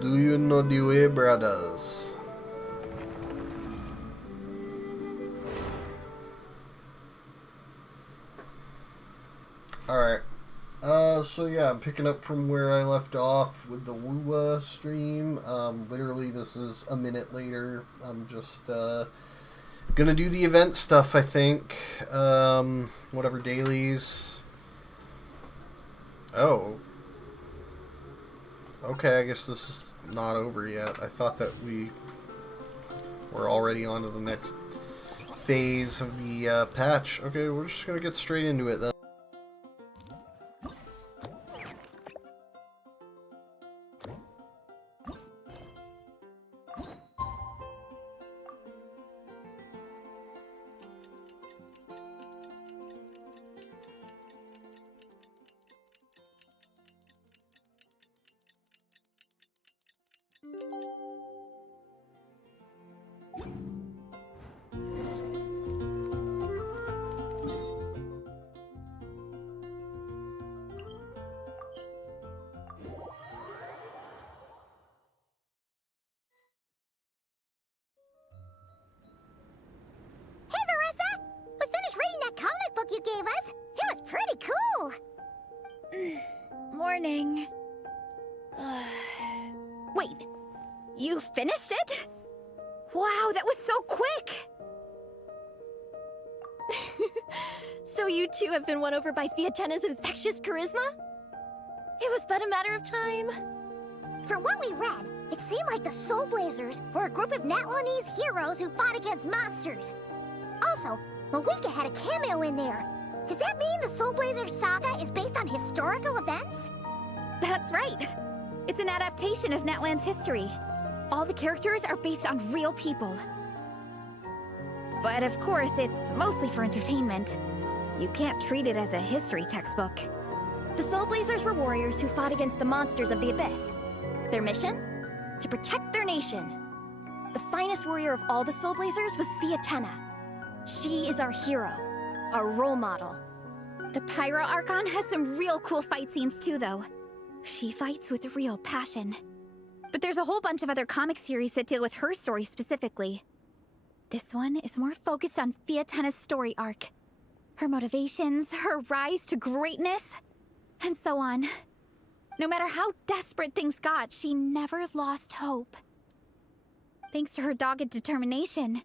Do you know the way, brothers? Alright. So yeah, I'm picking up from where I left off with the Woowa stream. Literally, this is a minute later. I'm just, gonna do the event stuff, I think. Whatever dailies. Oh. Okay, I guess this is not over yet. I thought that we were already on to the next phase of the patch. Okay, we're just gonna get straight into it then. You gave us. It was pretty cool. Morning. Wait, you finished it? Wow, that was so quick! So you two have been won over by Fiatena's infectious charisma? It was but a matter of time. From what we read, it seemed like the Soulblazers were a group of Natlanese heroes who fought against monsters. Also, Malika had a cameo in there. Does that mean the Soulblazers saga is based on historical events? That's right. It's an adaptation of Natlan's history. All the characters are based on real people. But of course, it's mostly for entertainment. You can't treat it as a history textbook. The Soulblazers were warriors who fought against the monsters of the Abyss. Their mission? To protect their nation. The finest warrior of all the Soulblazers was Fiatena. She is our hero, our role model. The Pyro Archon has some real cool fight scenes too, though. She fights with real passion. But there's a whole bunch of other comic series that deal with her story specifically. This one is more focused on Fiatena's story arc. Her motivations, her rise to greatness, and so on. No matter how desperate things got, she never lost hope. Thanks to her dogged determination,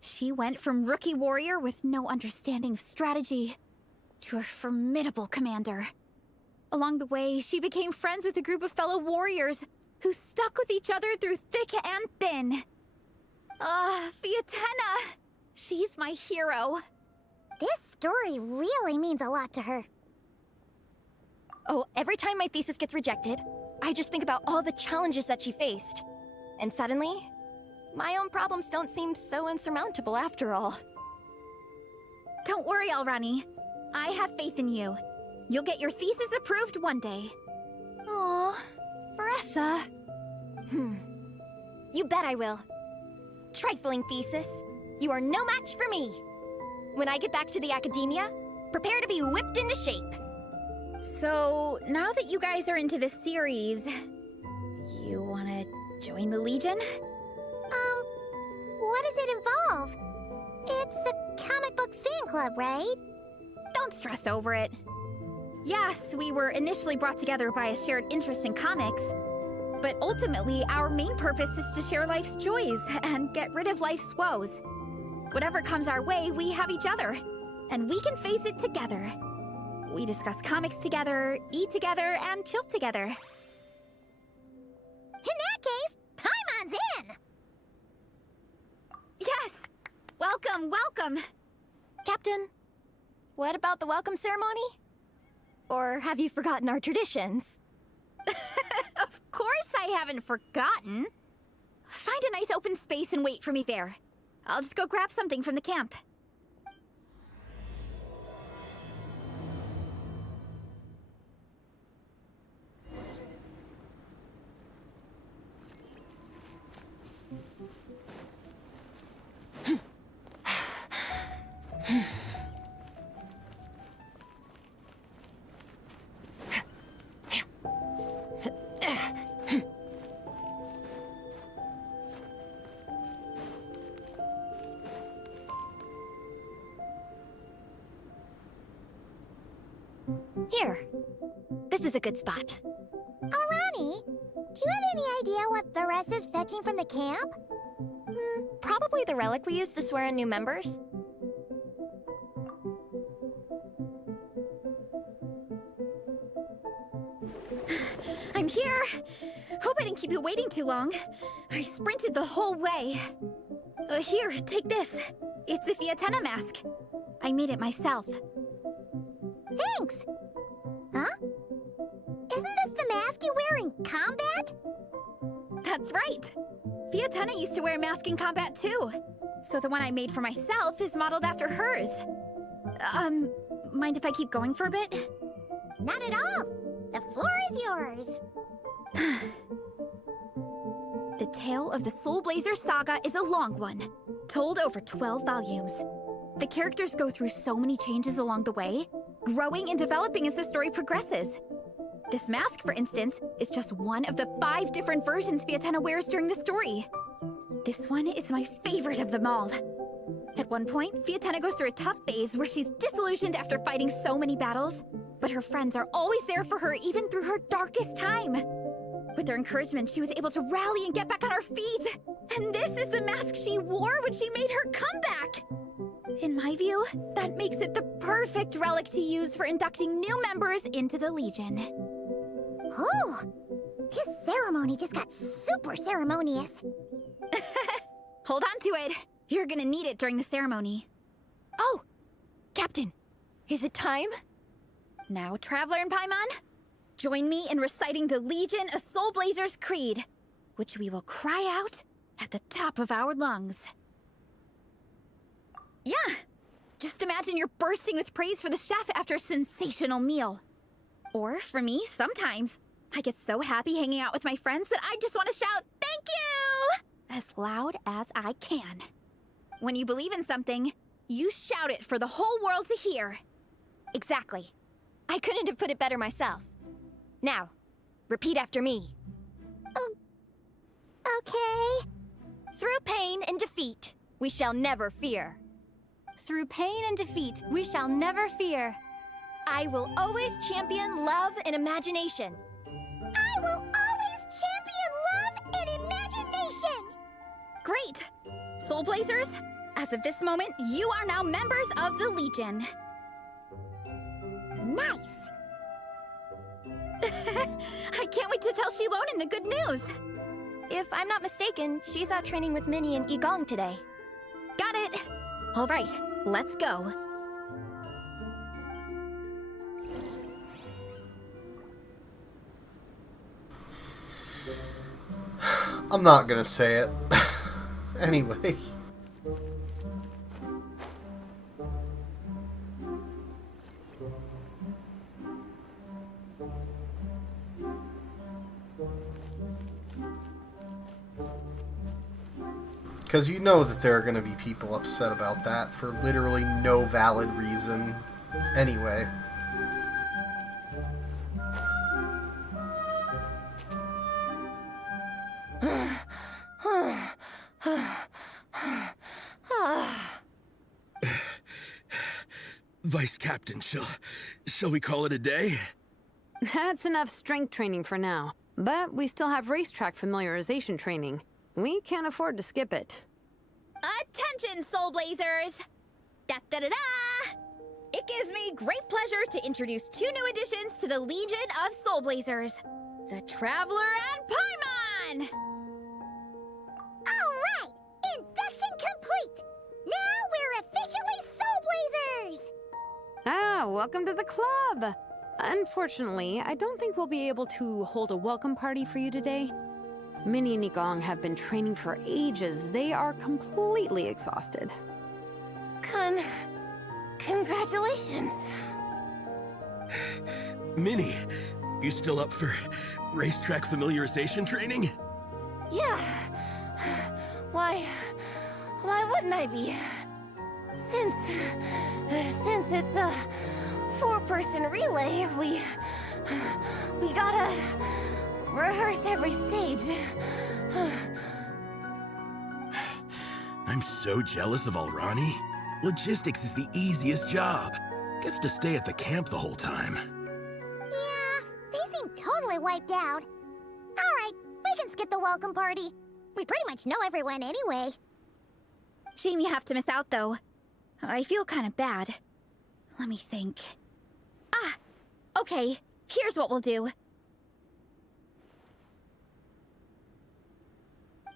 she went from rookie warrior with no understanding of strategy to a formidable commander. Along the way, she became friends with a group of fellow warriors who stuck with each other through thick and thin. Fiatena! She's my hero. This story really means a lot to her. Oh, every time my thesis gets rejected, I just think about all the challenges that she faced. And suddenly, my own problems don't seem so insurmountable after all. Don't worry, Alrani. I have faith in you. You'll get your thesis approved one day. Aw, Veressa. You bet I will. Trifling thesis, you are no match for me. When I get back to the academia, prepare to be whipped into shape. So, now that you guys are into this series, you wanna join the Legion? What does it involve? It's a comic book fan club, right? Don't stress over it. Yes, we were initially brought together by a shared interest in comics, but ultimately our main purpose is to share life's joys and get rid of life's woes. Whatever comes our way, we have each other, and we can face it together. We discuss comics together, eat together, and chill together. In that case, Paimon's in! Yes! Welcome, welcome! Captain, what about the welcome ceremony? Or have you forgotten our traditions? Of course I haven't forgotten. Find a nice open space and wait for me there. I'll just go grab something from the camp. is a good spot. Ronnie, do you have any idea what Varese is fetching from the camp? Probably the relic we used to swear in new members. I'm here! Hope I didn't keep you waiting too long. I sprinted the whole way. Here, take this. It's a Fiatenna mask. I made it myself. Thanks! Huh? Isn't this the mask you wear in combat? That's right! Fiatenna used to wear a mask in combat too. So the one I made for myself is modeled after hers. Mind if I keep going for a bit? Not at all! The floor is yours! The tale of the Soulblazers saga is a long one, told over 12 volumes. The characters go through so many changes along the way, growing and developing as the story progresses. This mask, for instance, is just one of the 5 different versions Fiatenna wears during the story. This one is my favorite of them all. At one point, Fiatenna goes through a tough phase where she's disillusioned after fighting so many battles, but her friends are always there for her even through her darkest time. With their encouragement, she was able to rally and get back on her feet. And this is the mask she wore when she made her comeback. In my view, that makes it the perfect relic to use for inducting new members into the Legion. Oh! This ceremony just got super ceremonious. Hold on to it. You're gonna need it during the ceremony. Oh! Captain, is it time? Now, Traveler and Paimon, join me in reciting the Legion of Soulblazers Creed, which we will cry out at the top of our lungs. Yeah, just imagine you're bursting with praise for the chef after a sensational meal. Or, for me, sometimes, I get so happy hanging out with my friends that I just want to shout, "Thank you!" as loud as I can. When you believe in something, you shout it for the whole world to hear. Exactly. I couldn't have put it better myself. Now, repeat after me. Okay. Through pain and defeat, we shall never fear. Through pain and defeat, we shall never fear. I will always champion love and imagination. I will always champion love and imagination! Great! Soulblazers, as of this moment, you are now members of the Legion. Nice! I can't wait to tell Shilonen the good news. If I'm not mistaken, she's out training with Minnie and Igong today. Got it. All right, let's go. I'm not gonna say it. Anyway. Because you know that there are going to be people upset about that for literally no valid reason. Anyway. Vice Captain, shall we call it a day? That's enough strength training for now. But we still have racetrack familiarization training. We can't afford to skip it. Attention, Soulblazers! Da-da-da-da! It gives me great pleasure to introduce 2 new additions to the Legion of Soulblazers. The Traveler and Paimon! Alright! Induction complete! Now we're officially Soulblazers! Ah, welcome to the club! Unfortunately, I don't think we'll be able to hold a welcome party for you today. Minnie and Igong have been training for ages. They are completely exhausted. Congratulations. Minnie, you still up for racetrack familiarization training? Yeah. Why wouldn't I be? Since it's a 4-person relay, we gotta rehearse every stage. I'm so jealous of Alrani. Logistics is the easiest job. Gets to stay at the camp the whole time. Yeah, they totally wiped out. Alright, we can skip the welcome party. We pretty much know everyone anyway. Shame you have to miss out, though. I feel kind of bad. Let me think. Ah! Okay, here's what we'll do.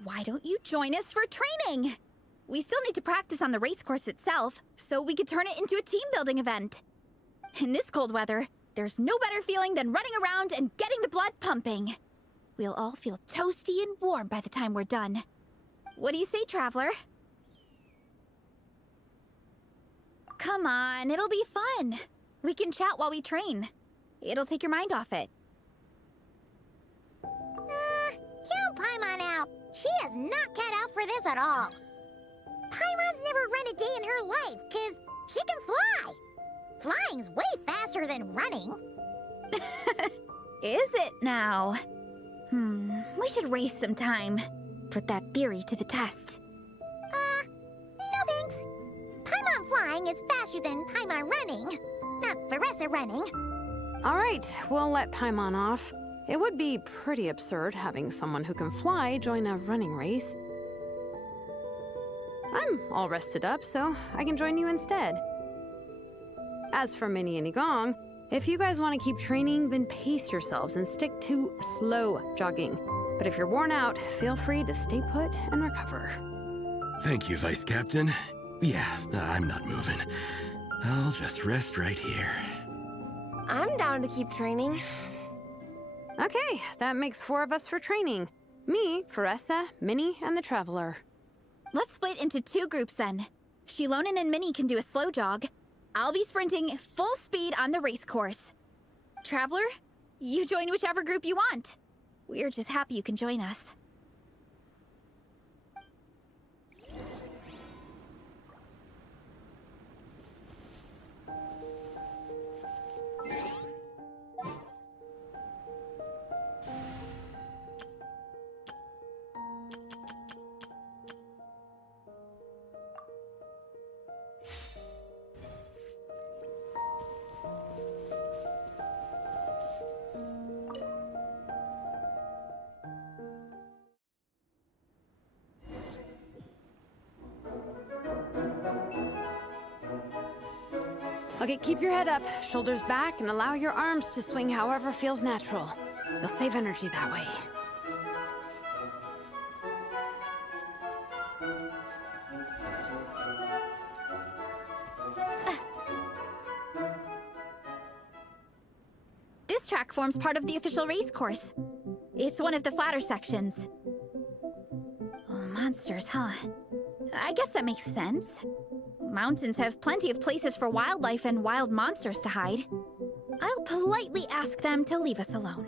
Why don't you join us for training? We still need to practice on the race course itself, so we could turn it into a team-building event. In this cold weather, there's no better feeling than running around and getting the blood pumping. We'll all feel toasty and warm by the time we're done. What do you say, Traveler? Come on, it'll be fun. We can chat while we train. It'll take your mind off it. Count Paimon out. She is not cut out for this at all. Paimon's never run a day in her life, 'cause she can fly. Flying's way faster than running. Is it now? We should race sometime. Put that theory to the test. No thanks. Paimon flying is faster than Paimon running. Not Veressa running. All right, we'll let Paimon off. It would be pretty absurd having someone who can fly join a running race. I'm all rested up, so I can join you instead. As for Minnie and Igong, if you guys want to keep training, then pace yourselves and stick to slow jogging. But if you're worn out, feel free to stay put and recover. Thank you, Vice Captain. Yeah, I'm not moving. I'll just rest right here. I'm down to keep training. Okay, that makes 4 of us for training. Me, Veressa, Minnie, and the Traveler. Let's split into 2 groups then. Shilonen and Minnie can do a slow jog. I'll be sprinting full speed on the race course. Traveler, you join whichever group you want. We're just happy you can join us. Okay, keep your head up, shoulders back, and allow your arms to swing however feels natural. You'll save energy that way. This track forms part of the official race course. It's one of the flatter sections. Oh, monsters, huh? I guess that makes sense. Mountains have plenty of places for wildlife and wild monsters to hide. I'll politely ask them to leave us alone.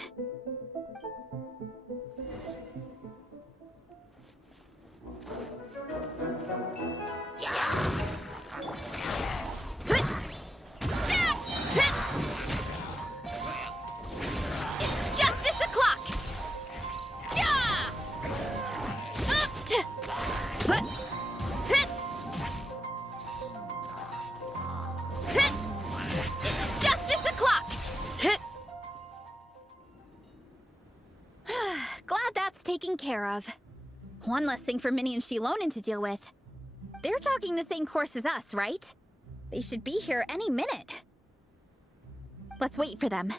It's justice o'clock! It's justice o'clock! Glad that's taken care of. One less thing for Minnie and Shilonen to deal with. They're jogging the same course as us, right? They should be here any minute. Let's wait for them.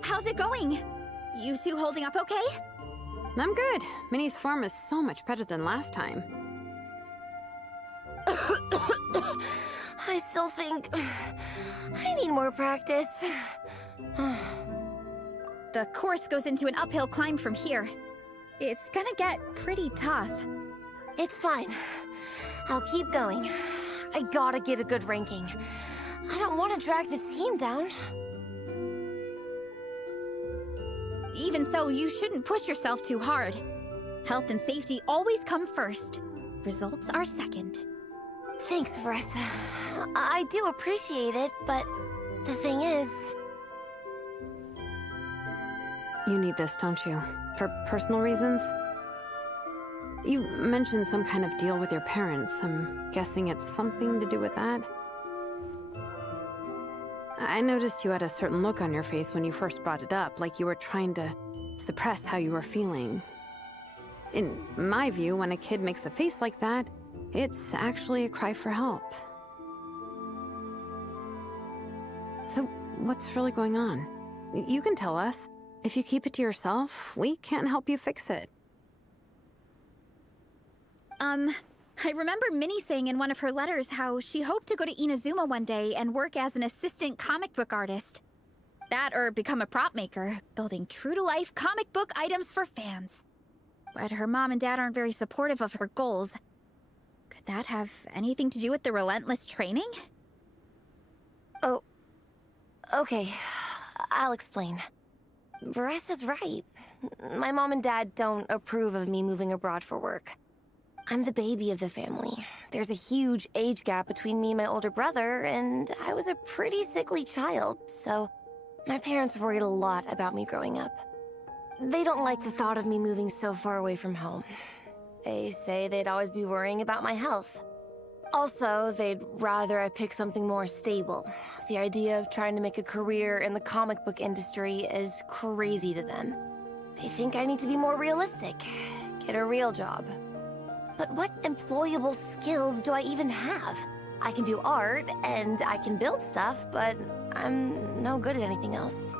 How's it going? You two holding up okay? I'm good. Minnie's form is so much better than last time. I still think I need more practice. The course goes into an uphill climb from here. It's gonna get pretty tough. It's fine. I'll keep going. I gotta get a good ranking. I don't want to drag the team down. Even so, you shouldn't push yourself too hard. Health and safety always come first. Results are second. Thanks, Veressa. I do appreciate it, but the thing is... You need this, don't you? For personal reasons? You mentioned some kind of deal with your parents. I'm guessing it's something to do with that? I noticed you had a certain look on your face when you first brought it up, like you were trying to suppress how you were feeling. In my view, when a kid makes a face like that, it's actually a cry for help. So, what's really going on? You can tell us. If you keep it to yourself, we can't help you fix it. I remember Minnie saying in one of her letters how she hoped to go to Inazuma one day and work as an assistant comic book artist. That or become a prop maker, building true-to-life comic book items for fans. But her mom and dad aren't very supportive of her goals. Could that have anything to do with the relentless training? Oh, okay. I'll explain. Vanessa's right. My mom and dad don't approve of me moving abroad for work. I'm the baby of the family. There's a huge age gap between me and my older brother, and I was a pretty sickly child, so my parents worried a lot about me growing up. They don't like the thought of me moving so far away from home. They say they'd always be worrying about my health. Also, they'd rather I pick something more stable. The idea of trying to make a career in the comic book industry is crazy to them. They think I need to be more realistic, get a real job. But what employable skills do I even have? I can do art, and I can build stuff, but I'm no good at anything else.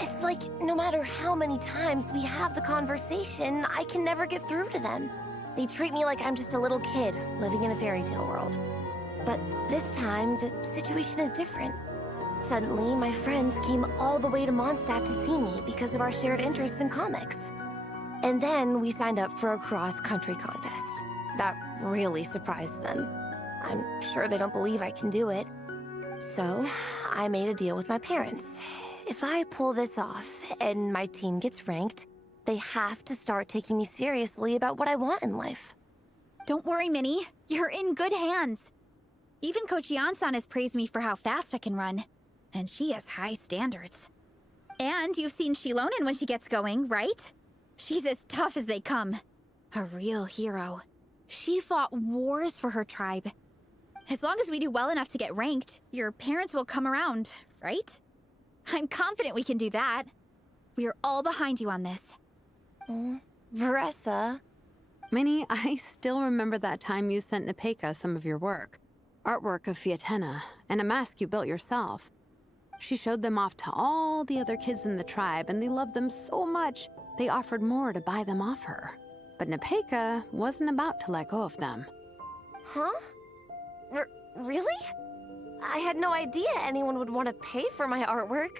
It's like, no matter how many times we have the conversation, I can never get through to them. They treat me like I'm just a little kid living in a fairy tale world. But this time, the situation is different. Suddenly, my friends came all the way to Mondstadt to see me because of our shared interests in comics. And then we signed up for a cross-country contest. That really surprised them. I'm sure they don't believe I can do it. So, I made a deal with my parents. If I pull this off and my team gets ranked, they have to start taking me seriously about what I want in life. Don't worry, Minnie. You're in good hands. Even Coach Yansan has praised me for how fast I can run. And she has high standards. And you've seen Shilonen when she gets going, right? She's as tough as they come. A real hero. She fought wars for her tribe. As long as we do well enough to get ranked, your parents will come around, right? I'm confident we can do that. We are all behind you on this. Vanessa. Minnie, I still remember that time you sent Nepeka some of your work. Artwork of Fiatena, and a mask you built yourself. She showed them off to all the other kids in the tribe, and they loved them so much, they offered more to buy them off her. But Nepeka wasn't about to let go of them. Huh? Really? I had no idea anyone would want to pay for my artwork.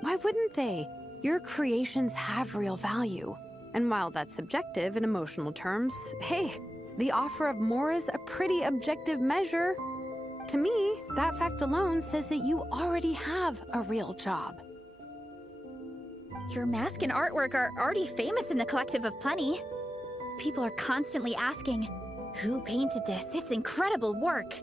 Why wouldn't they? Your creations have real value. And while that's subjective in emotional terms, hey, the offer of more is a pretty objective measure. To me, that fact alone says that you already have a real job. Your mask and artwork are already famous in the Collective of Plenty. People are constantly asking, who painted this? It's incredible work.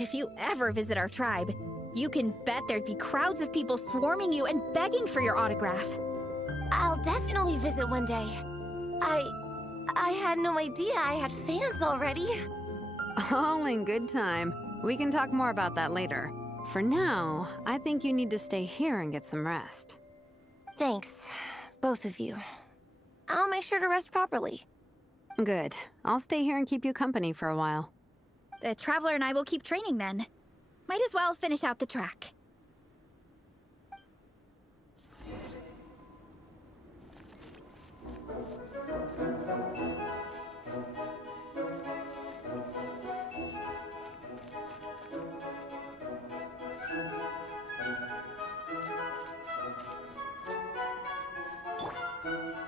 If you ever visit our tribe, you can bet there'd be crowds of people swarming you and begging for your autograph. I'll definitely visit one day. I had no idea I had fans already. All in good time. We can talk more about that later. For now, I think you need to stay here and get some rest. Thanks, both of you. I'll make sure to rest properly. Good. I'll stay here and keep you company for a while. The Traveler and I will keep training then. Might as well finish out the track.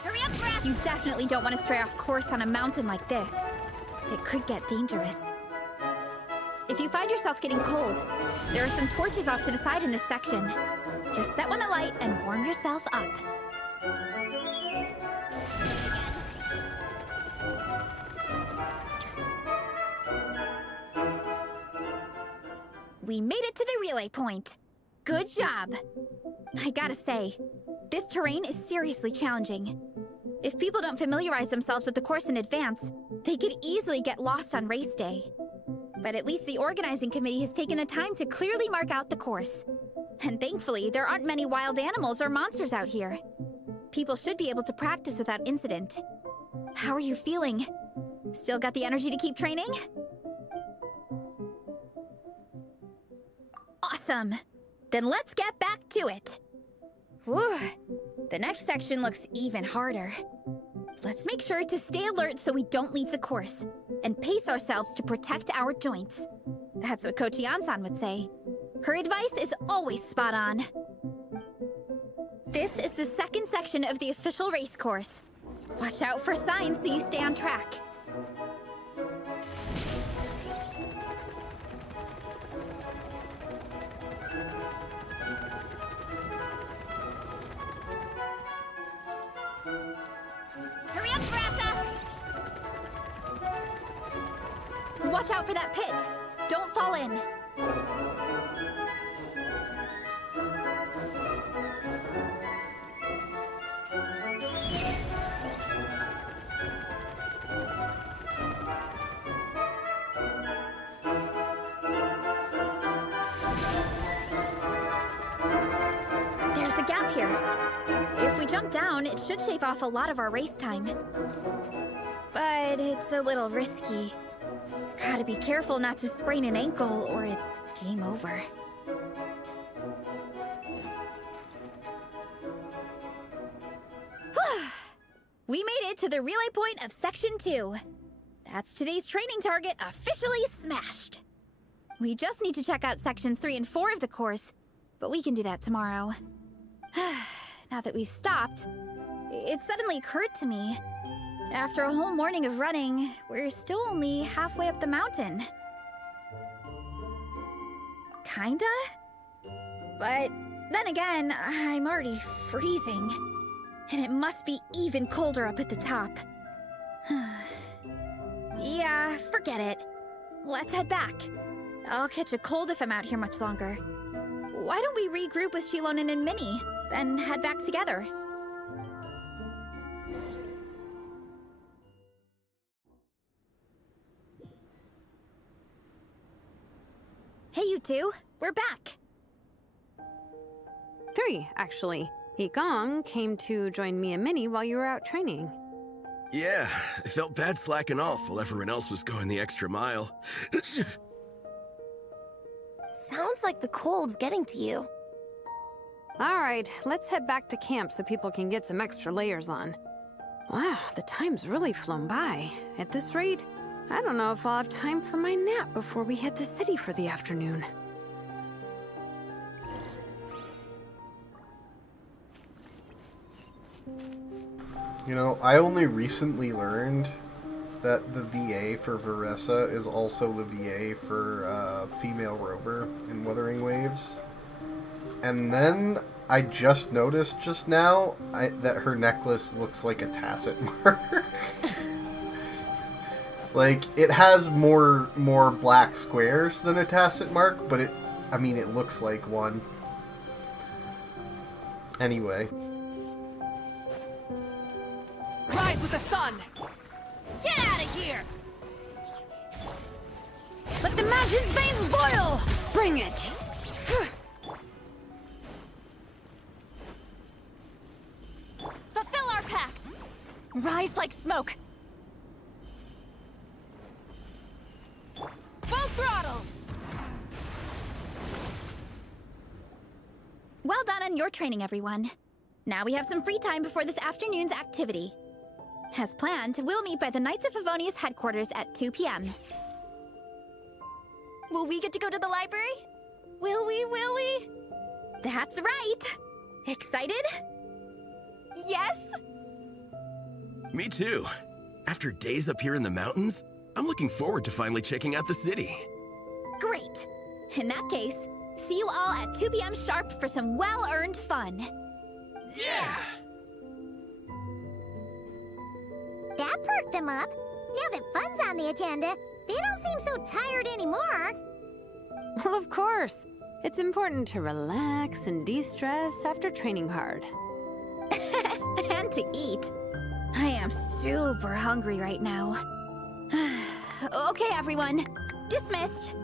Hurry up, Brad! You definitely don't want to stray off course on a mountain like this. It could get dangerous. If you find yourself getting cold, there are some torches off to the side in this section. Just set one alight and warm yourself up. We made it to the relay point. Good job. I gotta say, this terrain is seriously challenging. If people don't familiarize themselves with the course in advance, they could easily get lost on race day. But at least the organizing committee has taken the time to clearly mark out the course. And thankfully, there aren't many wild animals or monsters out here. People should be able to practice without incident. How are you feeling? Still got the energy to keep training? Awesome! Then let's get back to it! Whew! The next section looks even harder. Let's make sure to stay alert so we don't leave the course, and pace ourselves to protect our joints. That's what Coach Yan-san would say. Her advice is always spot on. This is the second section of the official race course. Watch out for signs so you stay on track. Hurry up, Brassa! Watch out for that pit. Don't fall in. There's a gap here. If we jump down, it should shave off a lot of our race time. But it's a little risky. Gotta be careful not to sprain an ankle or it's game over. We made it to the relay point of Section 2. That's today's training target officially smashed. We just need to check out Sections 3 and 4 of the course, but we can do that tomorrow. Now that we've stopped, it suddenly occurred to me. After a whole morning of running, we're still only halfway up the mountain. Kinda? But then again, I'm already freezing. And it must be even colder up at the top. Yeah, forget it. Let's head back. I'll catch a cold if I'm out here much longer. Why don't we regroup with Shilonen and Minnie, then head back together? Hey, you two. We're back. 3, actually. Yigong came to join me and Minnie while you were out training. Yeah, I felt bad slacking off while everyone else was going the extra mile. Sounds like the cold's getting to you. Alright, let's head back to camp so people can get some extra layers on. Wow, the time's really flown by. At this rate, I don't know if I'll have time for my nap before we hit the city for the afternoon. You know, I only recently learned that the VA for Veressa is also the VA for female rover in Wuthering Waves. And then I just noticed just now that her necklace looks like a tacit mark. Like, it has more black squares than a tacit mark, but it looks like one. Anyway. Rise with the sun! Get out of here! Let the mountain's veins boil! Bring it! Fulfill our pact! Rise like smoke! Full throttle! Well done on your training, everyone. Now we have some free time before this afternoon's activity. As planned, we'll meet by the Knights of Favonius headquarters at 2 p.m. Will we get to go to the library? Will we? That's right! Excited? Yes? Me too. After days up here in the mountains, I'm looking forward to finally checking out the city. Great! In that case, see you all at 2 p.m. sharp for some well-earned fun. Yeah! That perked them up. Now that fun's on the agenda, they don't seem so tired anymore. Well, of course. It's important to relax and de-stress after training hard. And to eat. I am super hungry right now. Okay, everyone. Dismissed.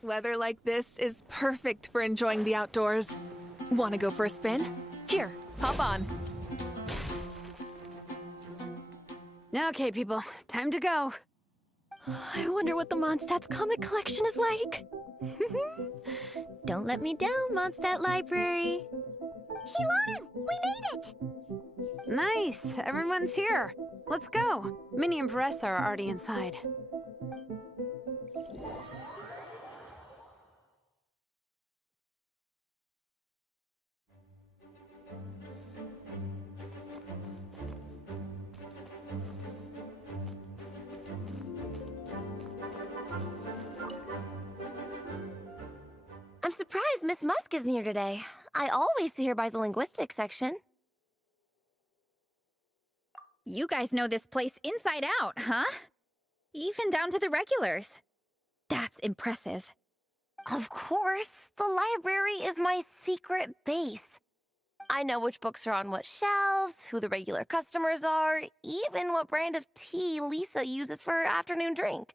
Weather like this is perfect for enjoying the outdoors. Want to go for a spin? Here, hop on. Okay, people, time to go. I wonder what the Mondstadt's comic collection is like. Don't let me down, Mondstadt Library. Shilonen, we made it! Nice, everyone's here. Let's go. Minnie and Varessa are already inside. I'm surprised Miss Musk isn't here today. I always see her by the linguistics section. You guys know this place inside out, huh? Even down to the regulars. That's impressive. Of course, the library is my secret base. I know which books are on what shelves, who the regular customers are, even what brand of tea Lisa uses for her afternoon drink.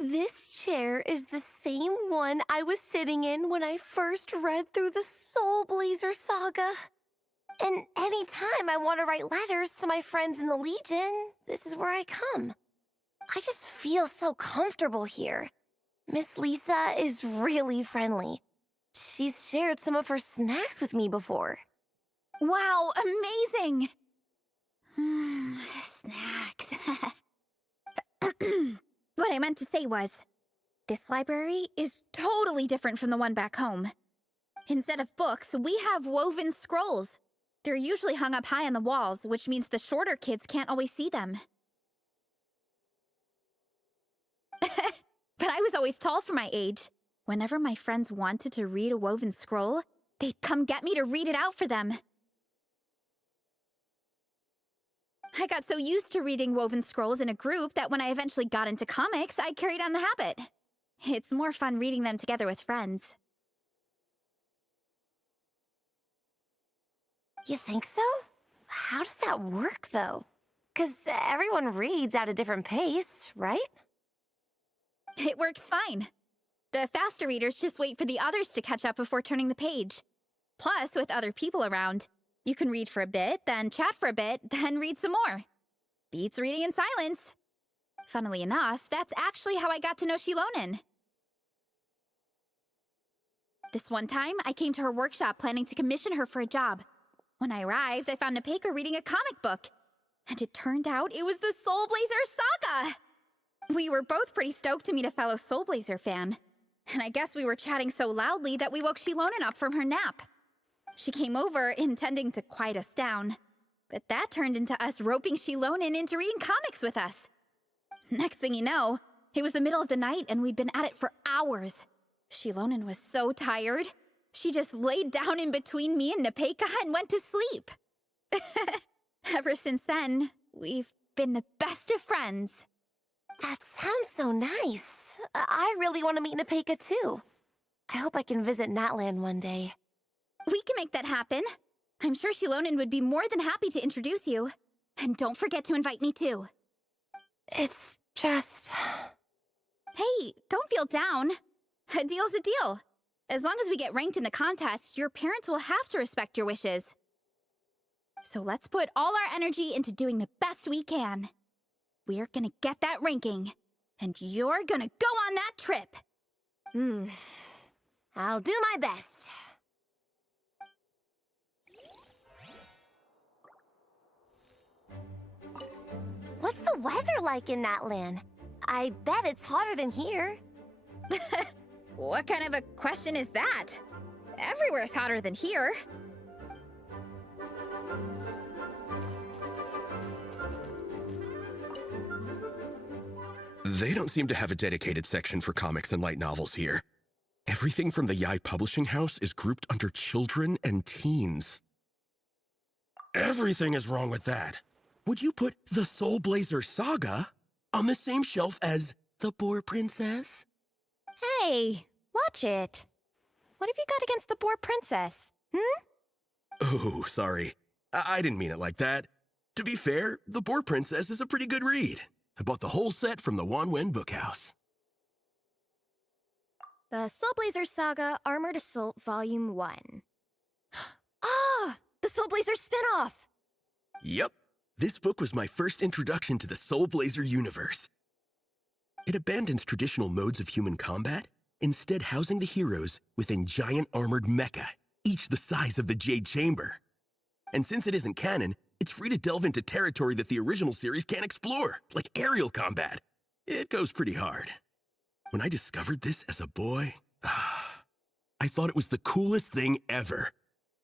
This chair is the same one I was sitting in when I first read through the Soulblazer saga. And anytime I want to write letters to my friends in the Legion, this is where I come. I just feel so comfortable here. Miss Lisa is really friendly. She's shared some of her snacks with me before. Wow, amazing! Snacks. What I meant to say was, this library is totally different from the one back home. Instead of books, we have woven scrolls. They're usually hung up high on the walls, which means the shorter kids can't always see them. But I was always tall for my age. Whenever my friends wanted to read a woven scroll, they'd come get me to read it out for them. I got so used to reading woven scrolls in a group that when I eventually got into comics, I carried on the habit. It's more fun reading them together with friends. You think so? How does that work, though? 'Cause everyone reads at a different pace, right? It works fine. The faster readers just wait for the others to catch up before turning the page. Plus, with other people around, you can read for a bit, then chat for a bit, then read some more. Beats reading in silence. Funnily enough, that's actually how I got to know Shilonen. This one time, I came to her workshop planning to commission her for a job. When I arrived, I found Nepeka reading a comic book. And it turned out it was the Soulblazers saga! We were both pretty stoked to meet a fellow Soulblazer fan. And I guess we were chatting so loudly that we woke Shilonen up from her nap. She came over, intending to quiet us down. But that turned into us roping Shilonen into reading comics with us. Next thing you know, it was the middle of the night and we'd been at it for hours. Shilonen was so tired. She just laid down in between me and Nepeka and went to sleep. Ever since then, we've been the best of friends. That sounds so nice. I really want to meet Nepeka too. I hope I can visit Natland one day. We can make that happen. I'm sure Shilonen would be more than happy to introduce you. And don't forget to invite me too. It's just... Hey, don't feel down. A deal's a deal. As long as we get ranked in the contest, your parents will have to respect your wishes. So let's put all our energy into doing the best we can. We're gonna get that ranking, and you're gonna go on that trip. I'll do my best. What's the weather like in Natland? I bet it's hotter than here. What kind of a question is that? Everywhere's hotter than here. They don't seem to have a dedicated section for comics and light novels here. Everything from the Yai Publishing House is grouped under children and teens. Everything is wrong with that. Would you put the Soulblazer Saga on the same shelf as The Boar Princess? Hey, watch it. What have you got against the Boar Princess? Oh, sorry. I didn't mean it like that. To be fair, The Boar Princess is a pretty good read. I bought the whole set from the Wanwen Bookhouse. The Soulblazers Saga Armored Assault Volume 1. Ah! The Soulblazer spinoff! Yep. This book was my first introduction to the Soulblazer universe. It abandons traditional modes of human combat, instead housing the heroes within giant armored mecha, each the size of the Jade Chamber. And since it isn't canon, it's free to delve into territory that the original series can't explore, like aerial combat. It goes pretty hard. When I discovered this as a boy, I thought it was the coolest thing ever.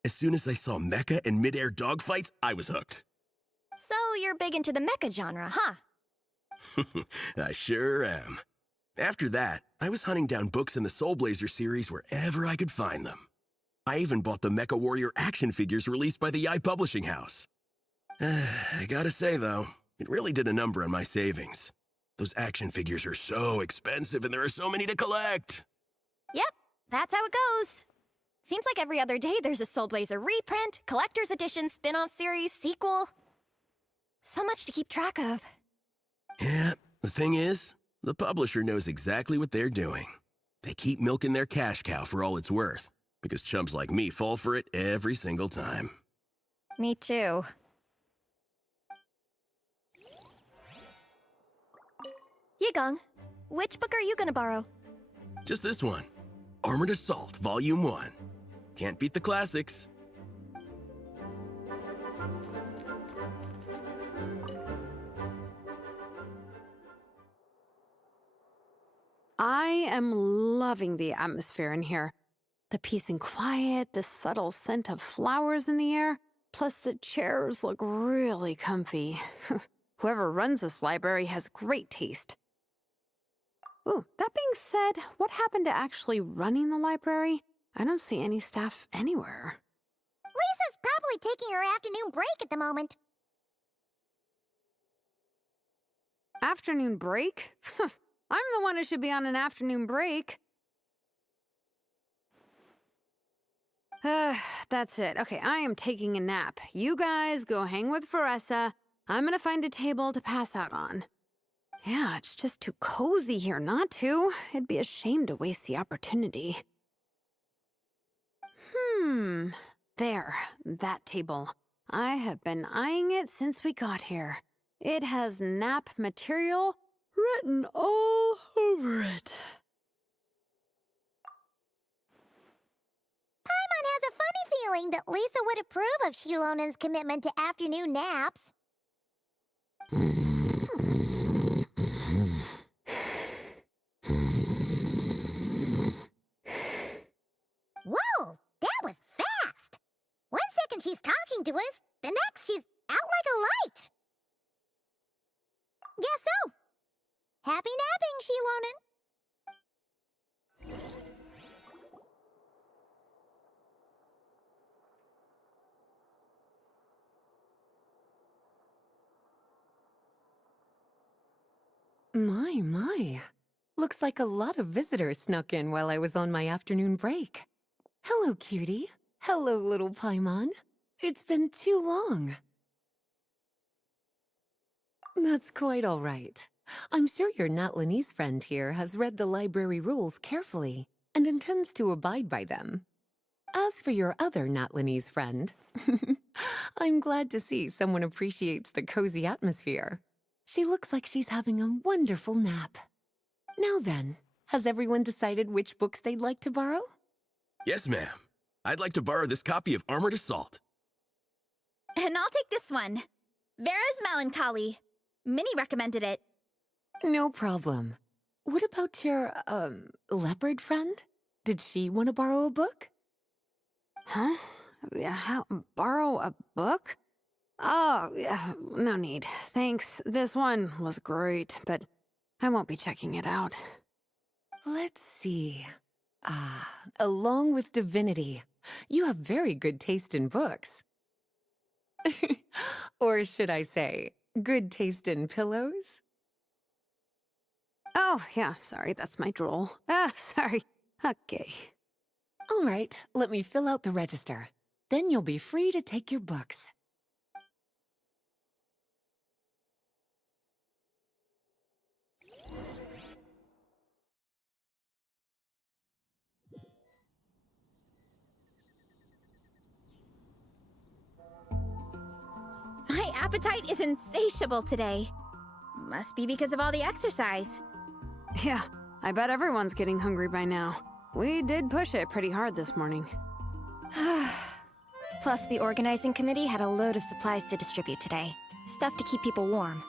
As soon as I saw mecha and mid-air dogfights, I was hooked. So you're big into the mecha genre, huh? I sure am. After that, I was hunting down books in the Soulblazer series wherever I could find them. I even bought the Mecha Warrior action figures released by the Yai Publishing House. I gotta say, though, it really did a number on my savings. Those action figures are so expensive and there are so many to collect. Yep, that's how it goes. Seems like every other day there's a Soulblazer reprint, collector's edition, spin-off series, sequel. So much to keep track of. Yeah, the thing is, the publisher knows exactly what they're doing. They keep milking their cash cow for all it's worth, because chumps like me fall for it every single time. Me too. Yigong, which book are you gonna borrow? Just this one. Armored Assault, Volume 1. Can't beat the classics. I am loving the atmosphere in here. The peace and quiet, the subtle scent of flowers in the air, plus the chairs look really comfy. Whoever runs this library has great taste. Ooh, that being said, what happened to actually running the library? I don't see any staff anywhere. Lisa's probably taking her afternoon break at the moment. Afternoon break? I'm the one who should be on an afternoon break. That's it. Okay, I am taking a nap. You guys go hang with Veressa. I'm gonna find a table to pass out on. Yeah, it's just too cozy here not to. It'd be a shame to waste the opportunity. There, that table. I have been eyeing it since we got here. It has nap material written all over it. Paimon has a funny feeling that Lisa would approve of Shilonen's commitment to afternoon naps. Whoa, that was fast! 1 second she's talking to us, the next she's out like a light. Guess so. Happy napping, Shilonen. My. Looks like a lot of visitors snuck in while I was on my afternoon break. Hello, cutie. Hello, little Paimon. It's been too long. That's quite all right. I'm sure your Natlanese friend here has read the library rules carefully and intends to abide by them. As for your other Natlanese friend, I'm glad to see someone appreciates the cozy atmosphere. She looks like she's having a wonderful nap. Now then, has everyone decided which books they'd like to borrow? Yes, ma'am. I'd like to borrow this copy of Armored Assault. And I'll take this one. Vera's Melancholy. Minnie recommended it. No problem. What about your, leopard friend? Did she want to borrow a book? Huh? Borrow a book? Oh, yeah, no need. Thanks. This one was great, but I won't be checking it out. Let's see. Along with divinity, you have very good taste in books. Or should I say, good taste in pillows? Oh, yeah, sorry, that's my drool. Sorry. Okay. All right, let me fill out the register. Then you'll be free to take your books. My appetite is insatiable today. Must be because of all the exercise. Yeah, I bet everyone's getting hungry by now. We did push it pretty hard this morning. Plus, the organizing committee had a load of supplies to distribute today. Stuff to keep people warm.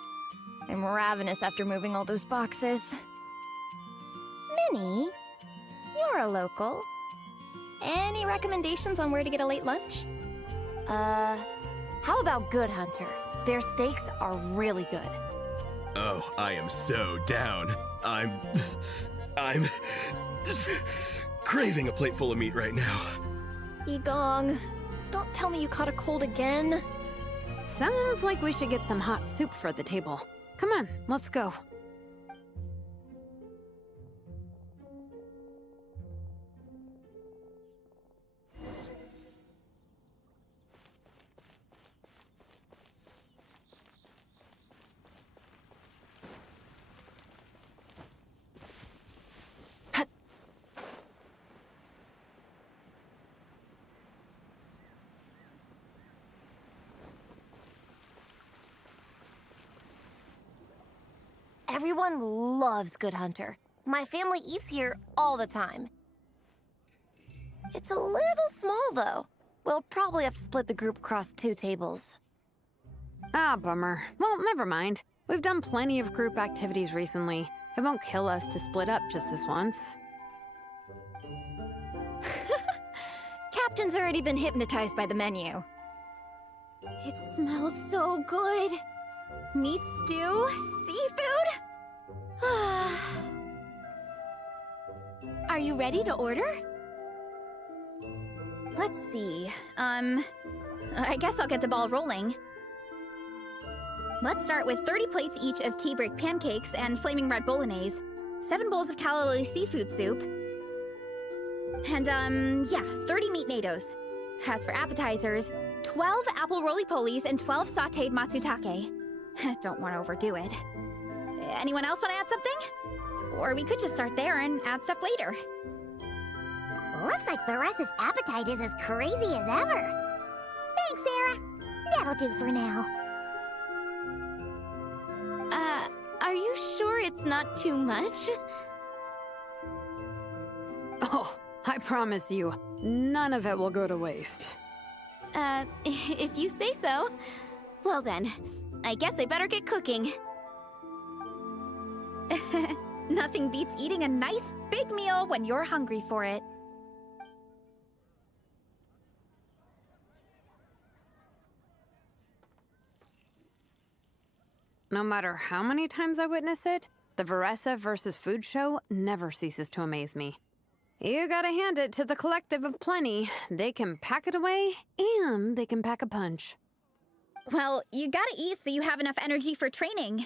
I'm ravenous after moving all those boxes. Minnie, you're a local. Any recommendations on where to get a late lunch? How about Good Hunter? Their steaks are really good. Oh, I am so down. I'm craving a plate full of meat right now. Igong, don't tell me you caught a cold again. Sounds like we should get some hot soup for the table. Come on, let's go. Everyone loves Good Hunter. My family eats here all the time. It's a little small, though. We'll probably have to split the group across 2 tables. Ah, bummer. Well, never mind. We've done plenty of group activities recently. It won't kill us to split up just this once. Captain's already been hypnotized by the menu. It smells so good. Meat stew? Seafood? Are you ready to order? Let's see. I guess I'll get the ball rolling. Let's start with 30 plates each of tea break pancakes and flaming red bolognese, 7 bowls of calla lily seafood soup, and, 30 meat natos. As for appetizers, 12 apple roly-polies and 12 sauteed matsutake. Don't want to overdo it. Anyone else want to add something? Or we could just start there and add stuff later. Looks like Baressa's appetite is as crazy as ever. Thanks, Sarah. That'll do for now. Are you sure it's not too much? Oh, I promise you, none of it will go to waste. If you say so. Well then, I guess I better get cooking. Nothing beats eating a nice big meal when you're hungry for it. No matter how many times I witness it, the Veressa versus Food show never ceases to amaze me. You gotta hand it to the collective of plenty. They can pack it away, and they can pack a punch. Well, you gotta eat so you have enough energy for training.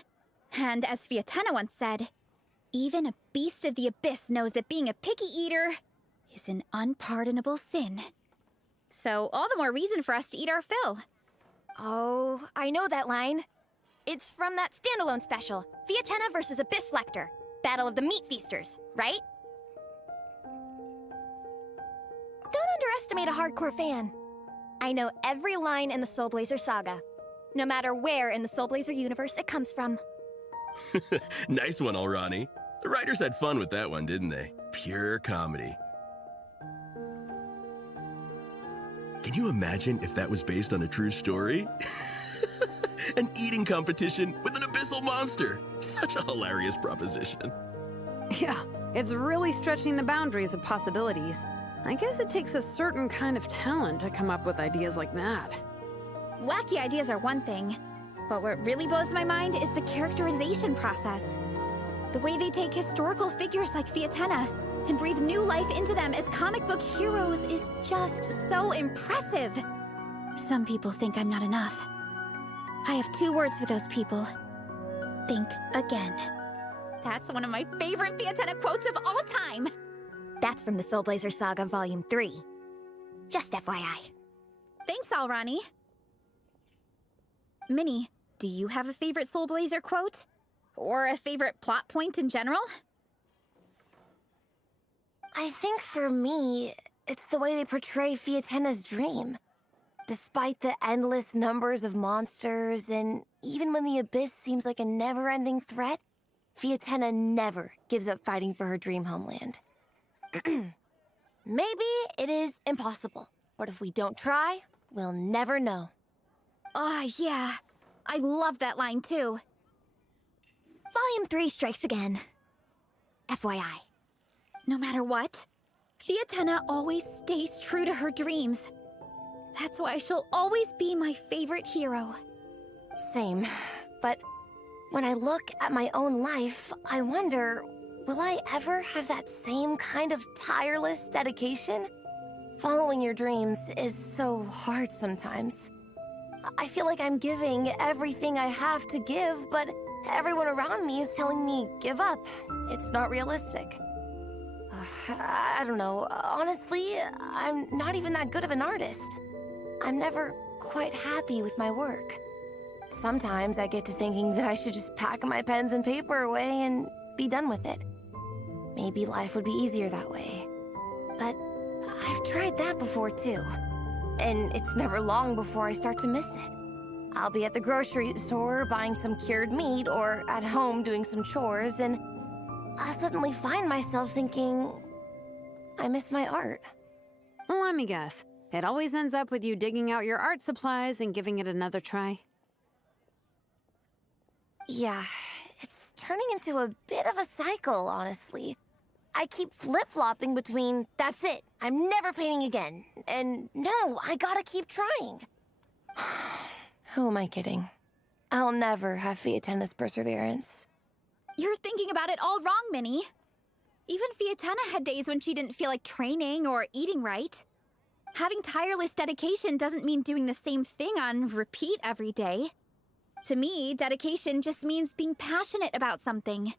And as Fiatena once said, even a beast of the abyss knows that being a picky eater is an unpardonable sin. So all the more reason for us to eat our fill. Oh, I know that line. It's from that standalone special, Fiatena versus Abyss Lecter, Battle of the Meat Feasters, right? Don't underestimate a hardcore fan. I know every line in the Soulblazer saga, no matter where in the Soulblazer universe it comes from. Nice one, Alrani. The writers had fun with that one, didn't they? Pure comedy. Can you imagine if that was based on a true story? An eating competition with an abyssal monster. Such a hilarious proposition. Yeah, it's really stretching the boundaries of possibilities. I guess it takes a certain kind of talent to come up with ideas like that. Wacky ideas are one thing, but what really blows my mind is the characterization process. The way they take historical figures like Fiatenna and breathe new life into them as comic book heroes is just so impressive. Some people think I'm not enough. I have 2 words for those people. Think again. That's one of my favorite Fiatenna quotes of all time. That's from the Soulblazer Saga Volume 3. Just FYI. Thanks, Alrani. Minnie, do you have a favorite Soulblazer quote? Or a favorite plot point in general? I think for me, it's the way they portray Fiatenna's dream. Despite the endless numbers of monsters, and even when the Abyss seems like a never-ending threat, Fiatenna never gives up fighting for her dream homeland. Maybe it is impossible, but if we don't try, we'll never know. Oh, yeah. I love that line, too. Volume 3 strikes again. FYI. No matter what, Fiatenna always stays true to her dreams. That's why she'll always be my favorite hero. Same. But when I look at my own life, I wonder, will I ever have that same kind of tireless dedication? Following your dreams is so hard sometimes. I feel like I'm giving everything I have to give, but everyone around me is telling me, give up. It's not realistic. I don't know. Honestly, I'm not even that good of an artist. I'm never quite happy with my work. Sometimes I get to thinking that I should just pack my pens and paper away and be done with it. Maybe life would be easier that way. But I've tried that before too. And it's never long before I start to miss it. I'll be at the grocery store buying some cured meat or at home doing some chores, and I'll suddenly find myself thinking, I miss my art. Let me guess. It always ends up with you digging out your art supplies and giving it another try. Yeah, it's turning into a bit of a cycle, honestly. I keep flip-flopping between, that's it, I'm never painting again, and no, I gotta keep trying. Who am I kidding? I'll never have Fiatenna's perseverance. You're thinking about it all wrong, Minnie. Even Fiatenna had days when she didn't feel like training or eating right. Having tireless dedication doesn't mean doing the same thing on repeat every day. To me, dedication just means being passionate about something.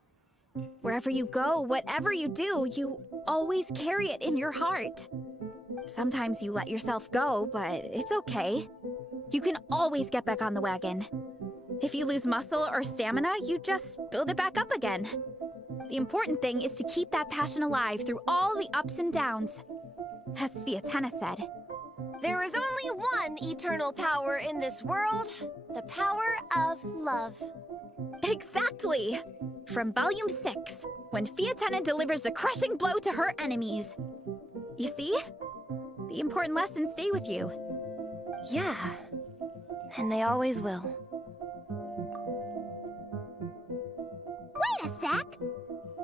Wherever you go, whatever you do, you always carry it in your heart. Sometimes you let yourself go, but it's okay. You can always get back on the wagon. If you lose muscle or stamina, you just build it back up again. The important thing is to keep that passion alive through all the ups and downs. As Fiatenna said, There is only one eternal power in this world, the power of love. exactly! From Volume 6, when Fiatenna delivers the crushing blow to her enemies. You see? The important lessons stay with you. Yeah, and they always will. Wait a sec!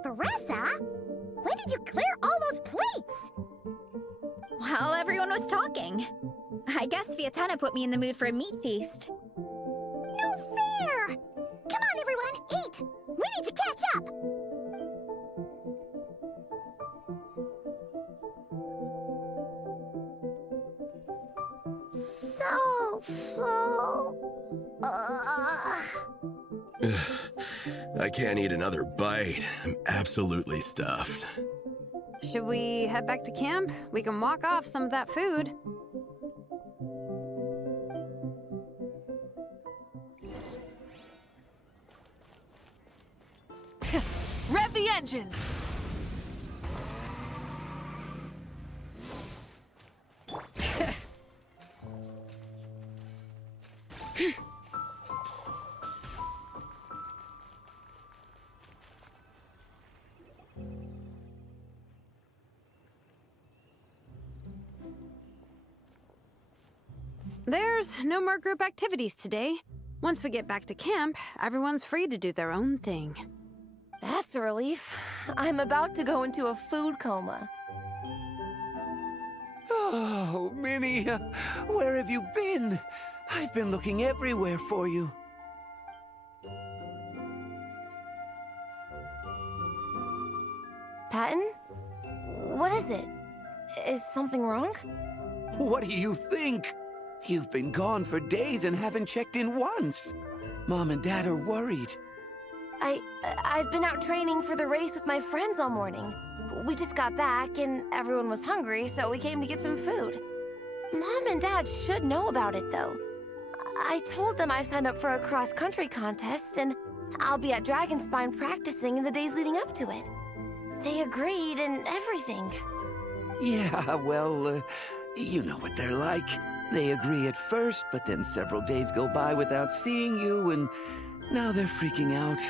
Veressa? When did you clear all those plates? While everyone was talking. I guess Fiatenna put me in the mood for a meat feast. No fair! Come on, everyone, eat! We need to catch up! So full. I can't eat another bite. I'm absolutely stuffed. Should we head back to camp? We can walk off some of that food. Rev the engines! There's no more group activities today. Once we get back to camp, everyone's free to do their own thing. That's a relief. I'm about to go into a food coma. Oh, Minnie, where have you been? I've been looking everywhere for you. Patton? What is it? Is something wrong? What do you think? You've been gone for days and haven't checked in once. Mom and Dad are worried. I've been out training for the race with my friends all morning. We just got back and everyone was hungry, so we came to get some food. Mom and Dad should know about it, though. I told them I signed up for a cross-country contest, and I'll be at Dragonspine practicing in the days leading up to it. They agreed and everything. Yeah, well, you know what they're like. They agree at first, but then several days go by without seeing you, and now they're freaking out.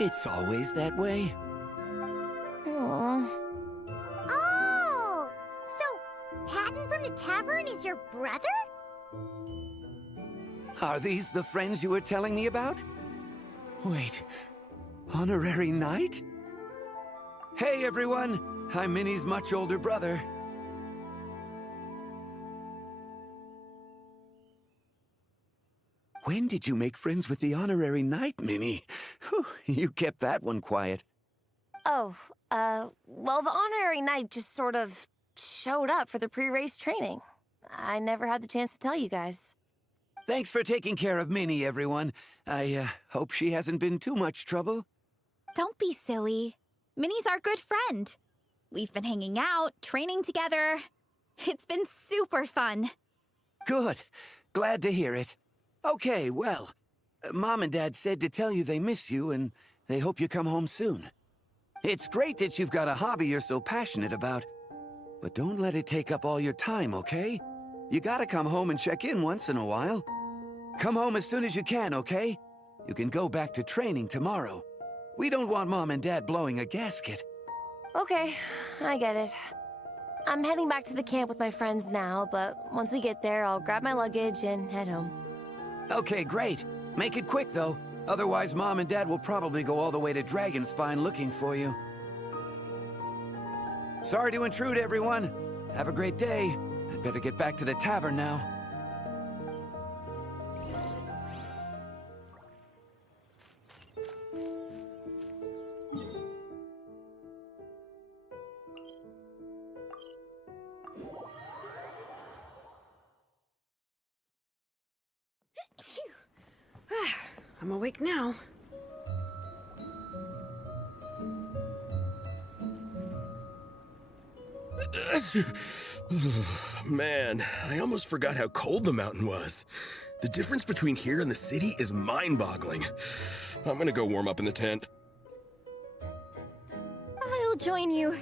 It's always that way. Aww. Oh! So, Patton from the tavern is your brother? Are these the friends you were telling me about? Wait, honorary knight? Hey everyone, I'm Minnie's much older brother. When did you make friends with the honorary knight, Minnie? Whew, you kept that one quiet. Oh, well, the honorary knight just sort of showed up for the pre-race training. I never had the chance to tell you guys. Thanks for taking care of Minnie, everyone. I hope she hasn't been too much trouble. Don't be silly. Minnie's our good friend. We've been hanging out, training together. It's been super fun. Good. Glad to hear it. Okay, well, Mom and Dad said to tell you they miss you and they hope you come home soon. It's great that you've got a hobby you're so passionate about, but don't let it take up all your time, okay? You gotta come home and check in once in a while. Come home as soon as you can, okay? You can go back to training tomorrow. We don't want Mom and Dad blowing a gasket. Okay, I get it. I'm heading back to the camp with my friends now, but once we get there, I'll grab my luggage and head home. Okay, great. Make it quick, though. Otherwise, Mom and Dad will probably go all the way to Dragonspine looking for you. Sorry to intrude, everyone. Have a great day. I'd better get back to the tavern now. I'm awake now. Man, I almost forgot how cold the mountain was. The difference between here and the city is mind-boggling. I'm gonna go warm up in the tent. I'll join you.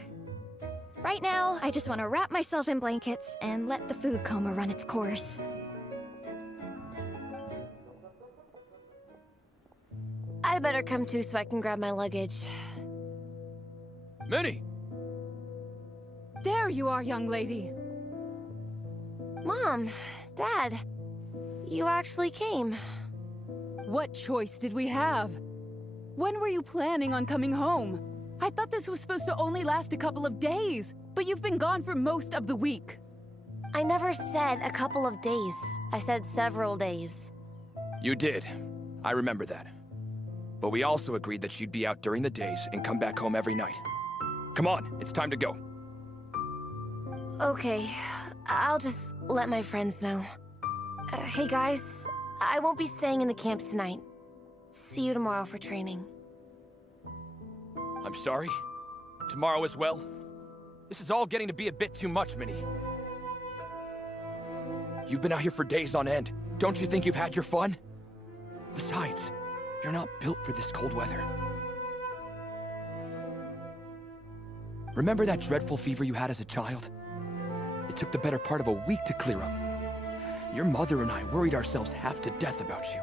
Right now, I just want to wrap myself in blankets and let the food coma run its course. I better come too so I can grab my luggage. Minnie! There you are, young lady. Mom, Dad, you actually came. What choice did we have? When were you planning on coming home? I thought this was supposed to only last a couple of days, but you've been gone for most of the week. I never said a couple of days. I said several days. You did. I remember that. But we also agreed that you'd be out during the days and come back home every night. Come on, it's time to go. Okay, I'll just let my friends know. Hey guys, I won't be staying in the camp tonight. See you tomorrow for training. I'm sorry. Tomorrow as well. This is all getting to be a bit too much, Minnie. You've been out here for days on end. Don't you think you've had your fun? Besides, you're not built for this cold weather. Remember that dreadful fever you had as a child? It took the better part of a week to clear up. Your mother and I worried ourselves half to death about you.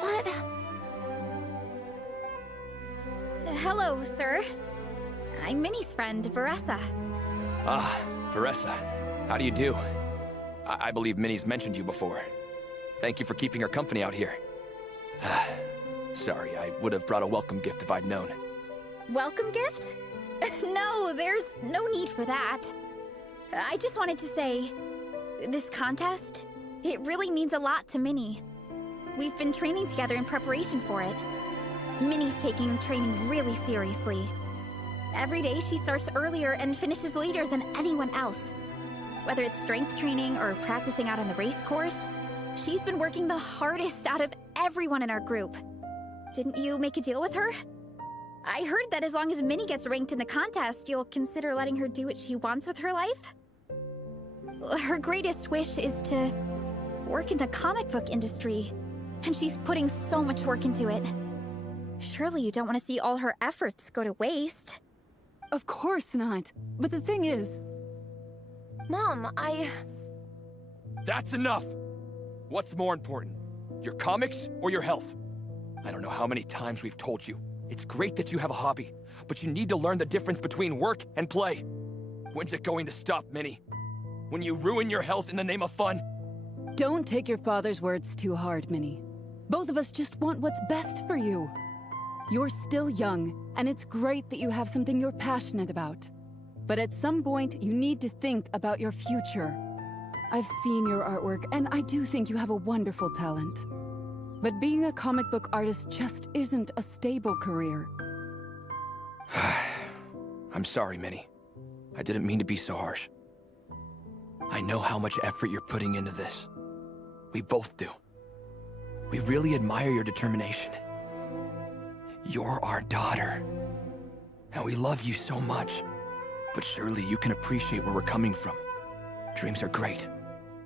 What? Hello, sir. I'm Minnie's friend, Veressa. Ah, Veressa. How do you do? I believe Minnie's mentioned you before. Thank you for keeping her company out here. Sorry, I would have brought a welcome gift if I'd known. Welcome gift? No, there's no need for that. I just wanted to say, this contest, it really means a lot to Minnie. We've been training together in preparation for it. Minnie's taking training really seriously. Every day she starts earlier and finishes later than anyone else. Whether it's strength training or practicing out on the race course, she's been working the hardest out of everyone in our group. Didn't you make a deal with her? I heard that as long as Minnie gets ranked in the contest, you'll consider letting her do what she wants with her life? Her greatest wish is to work in the comic book industry, and she's putting so much work into it. Surely you don't want to see all her efforts go to waste. Of course not. But the thing is... Mom, That's enough! What's more important? Your comics or your health? I don't know how many times we've told you. It's great that you have a hobby, but you need to learn the difference between work and play. When's it going to stop, Minnie? When you ruin your health in the name of fun? Don't take your father's words too hard, Minnie. Both of us just want what's best for you. You're still young, and it's great that you have something you're passionate about. But at some point, you need to think about your future. I've seen your artwork, and I do think you have a wonderful talent. But being a comic book artist just isn't a stable career. I'm sorry, Minnie. I didn't mean to be so harsh. I know how much effort you're putting into this. We both do. We really admire your determination. You're our daughter. And we love you so much. But surely you can appreciate where we're coming from. Dreams are great.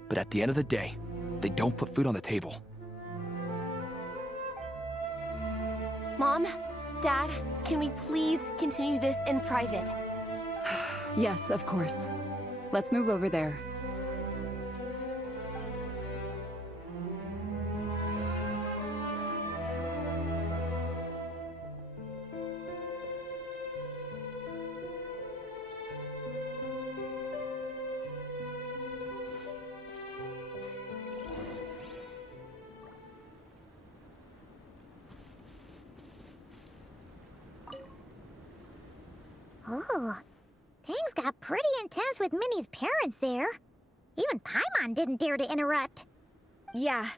But at the end of the day, they don't put food on the table. Mom, Dad, can we please continue this in private? Yes, of course. Let's move over there. Oh, things got pretty intense with Minnie's parents there. Even Paimon didn't dare to interrupt. Yeah,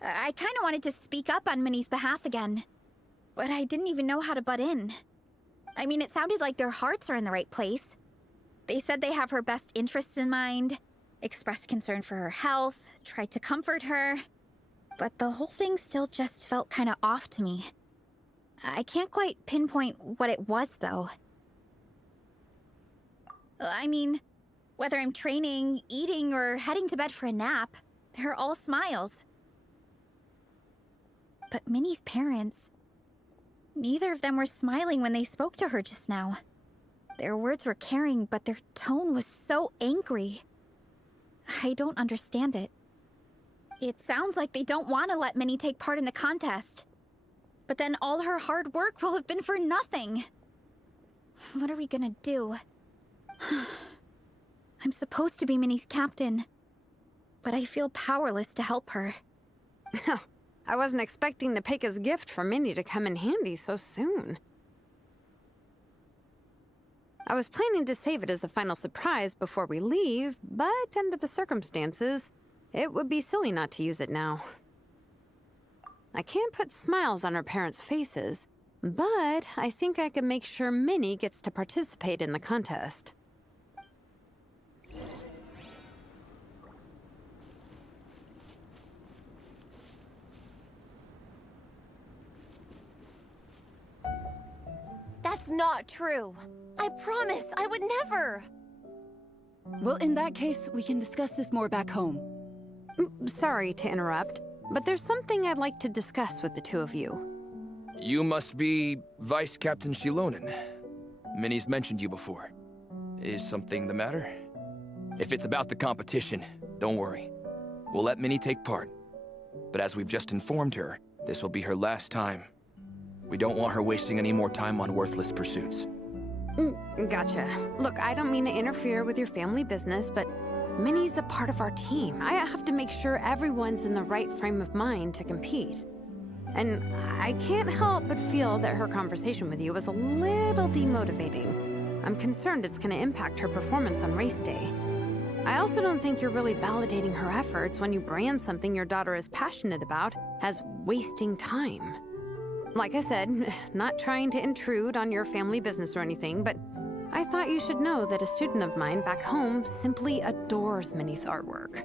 I kind of wanted to speak up on Minnie's behalf again, but I didn't even know how to butt in. I mean, it sounded like their hearts are in the right place. They said they have her best interests in mind, expressed concern for her health, tried to comfort her, but the whole thing still just felt kind of off to me. I can't quite pinpoint what it was, though. I mean, whether I'm training, eating, or heading to bed for a nap, they're all smiles. But Minnie's parents, neither of them were smiling when they spoke to her just now. Their words were caring, but their tone was so angry. I don't understand it. It sounds like they don't want to let Minnie take part in the contest. But then all her hard work will have been for nothing. What are we gonna do? I'm supposed to be Minnie's captain, but I feel powerless to help her. I wasn't expecting the Peka's gift for Minnie to come in handy so soon. I was planning to save it as a final surprise before we leave, but under the circumstances, it would be silly not to use it now. I can't put smiles on her parents' faces, but I think I can make sure Minnie gets to participate in the contest. That's not true. I promise I would never. Well, in that case, we can discuss this more back home. Sorry to interrupt, but there's something I'd like to discuss with the two of you. You must be Vice Captain Shilonen. Minnie's mentioned you before. Is something the matter? If it's about the competition, don't worry. We'll let Minnie take part. But as we've just informed her, this will be her last time. We don't want her wasting any more time on worthless pursuits. Gotcha. Look, I don't mean to interfere with your family business, but Minnie's a part of our team. I have to make sure everyone's in the right frame of mind to compete. And I can't help but feel that her conversation with you was a little demotivating. I'm concerned it's going to impact her performance on race day. I also don't think you're really validating her efforts when you brand something your daughter is passionate about as wasting time. Like I said, not trying to intrude on your family business or anything, but I thought you should know that a student of mine back home simply adores Minnie's artwork.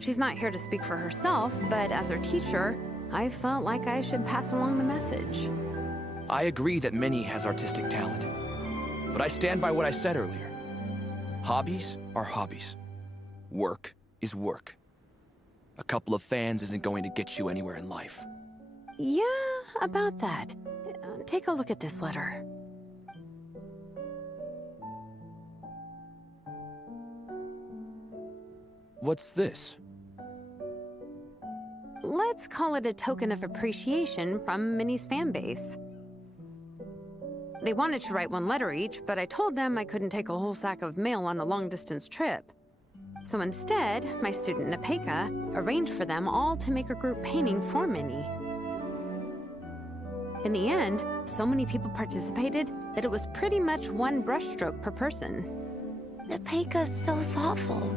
She's not here to speak for herself, but as her teacher, I felt like I should pass along the message. I agree that Minnie has artistic talent, but I stand by what I said earlier. Hobbies are hobbies. Work is work. A couple of fans isn't going to get you anywhere in life. Yeah, about that. Take a look at this letter. What's this? Let's call it a token of appreciation from Minnie's fan base. They wanted to write one letter each, but I told them I couldn't take a whole sack of mail on a long-distance trip. So instead, my student Napeka arranged for them all to make a group painting for Minnie. In the end, so many people participated that it was pretty much one brushstroke per person. Napeka's so thoughtful.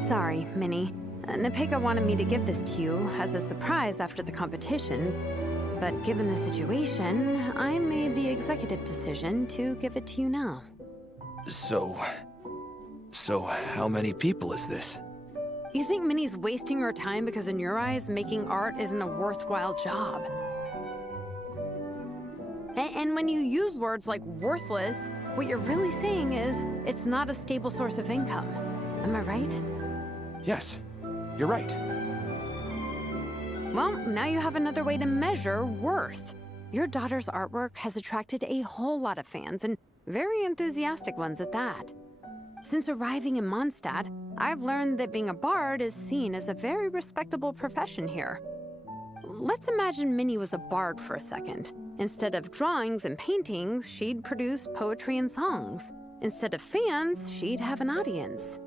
Sorry, Minnie. Napeka wanted me to give this to you as a surprise after the competition, but given the situation, I made the executive decision to give it to you now. So how many people is this? You think Minnie's wasting her time because in your eyes, making art isn't a worthwhile job? And when you use words like worthless, what you're really saying is it's not a stable source of income. Am I right? Yes, you're right. Well, now you have another way to measure worth. Your daughter's artwork has attracted a whole lot of fans, and very enthusiastic ones at that. Since arriving in Mondstadt, I've learned that being a bard is seen as a very respectable profession here. Let's imagine Minnie was a bard for a second. Instead of drawings and paintings, she'd produce poetry and songs. Instead of fans, she'd have an audience.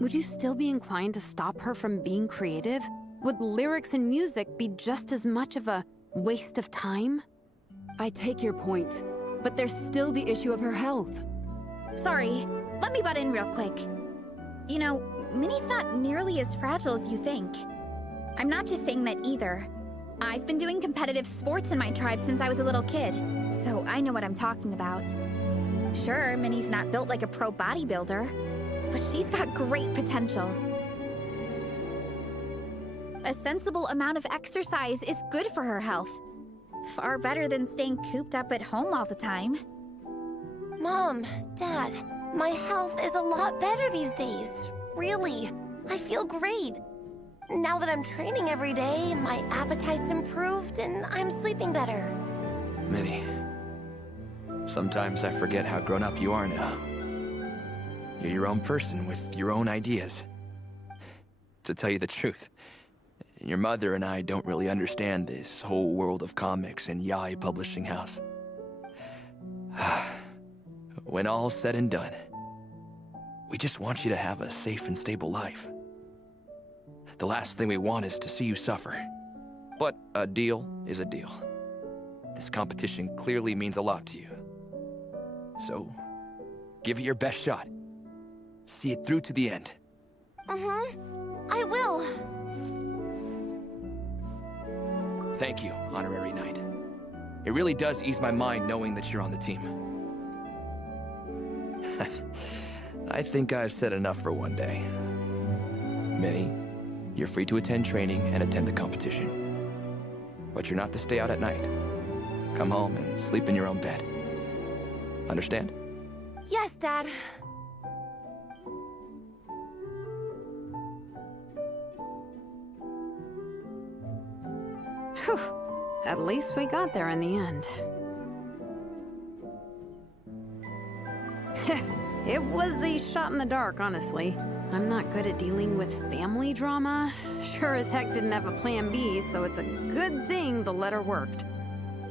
Would you still be inclined to stop her from being creative? Would lyrics and music be just as much of a waste of time? I take your point, but there's still the issue of her health. Sorry, let me butt in real quick. You know, Minnie's not nearly as fragile as you think. I'm not just saying that either. I've been doing competitive sports in my tribe since I was a little kid, so I know what I'm talking about. Sure, Minnie's not built like a pro bodybuilder, but she's got great potential. A sensible amount of exercise is good for her health. Far better than staying cooped up at home all the time. Mom, Dad, my health is a lot better these days. Really, I feel great. Now that I'm training every day, my appetite's improved and I'm sleeping better. Minnie, sometimes I forget how grown up you are now. You're your own person with your own ideas. To tell you the truth, your mother and I don't really understand this whole world of comics and Yaoi Publishing House. When all's said and done, we just want you to have a safe and stable life. The last thing we want is to see you suffer. But a deal is a deal. This competition clearly means a lot to you. So, give it your best shot. See it through to the end. I will. Thank you, Honorary Knight. It really does ease my mind knowing that you're on the team. I think I've said enough for one day. Minnie, you're free to attend training and attend the competition. But you're not to stay out at night. Come home and sleep in your own bed. Understand? Yes, Dad. Whew. At least we got there in the end. It was a shot in the dark, honestly. I'm not good at dealing with family drama. Sure as heck didn't have a plan B, so it's a good thing the letter worked.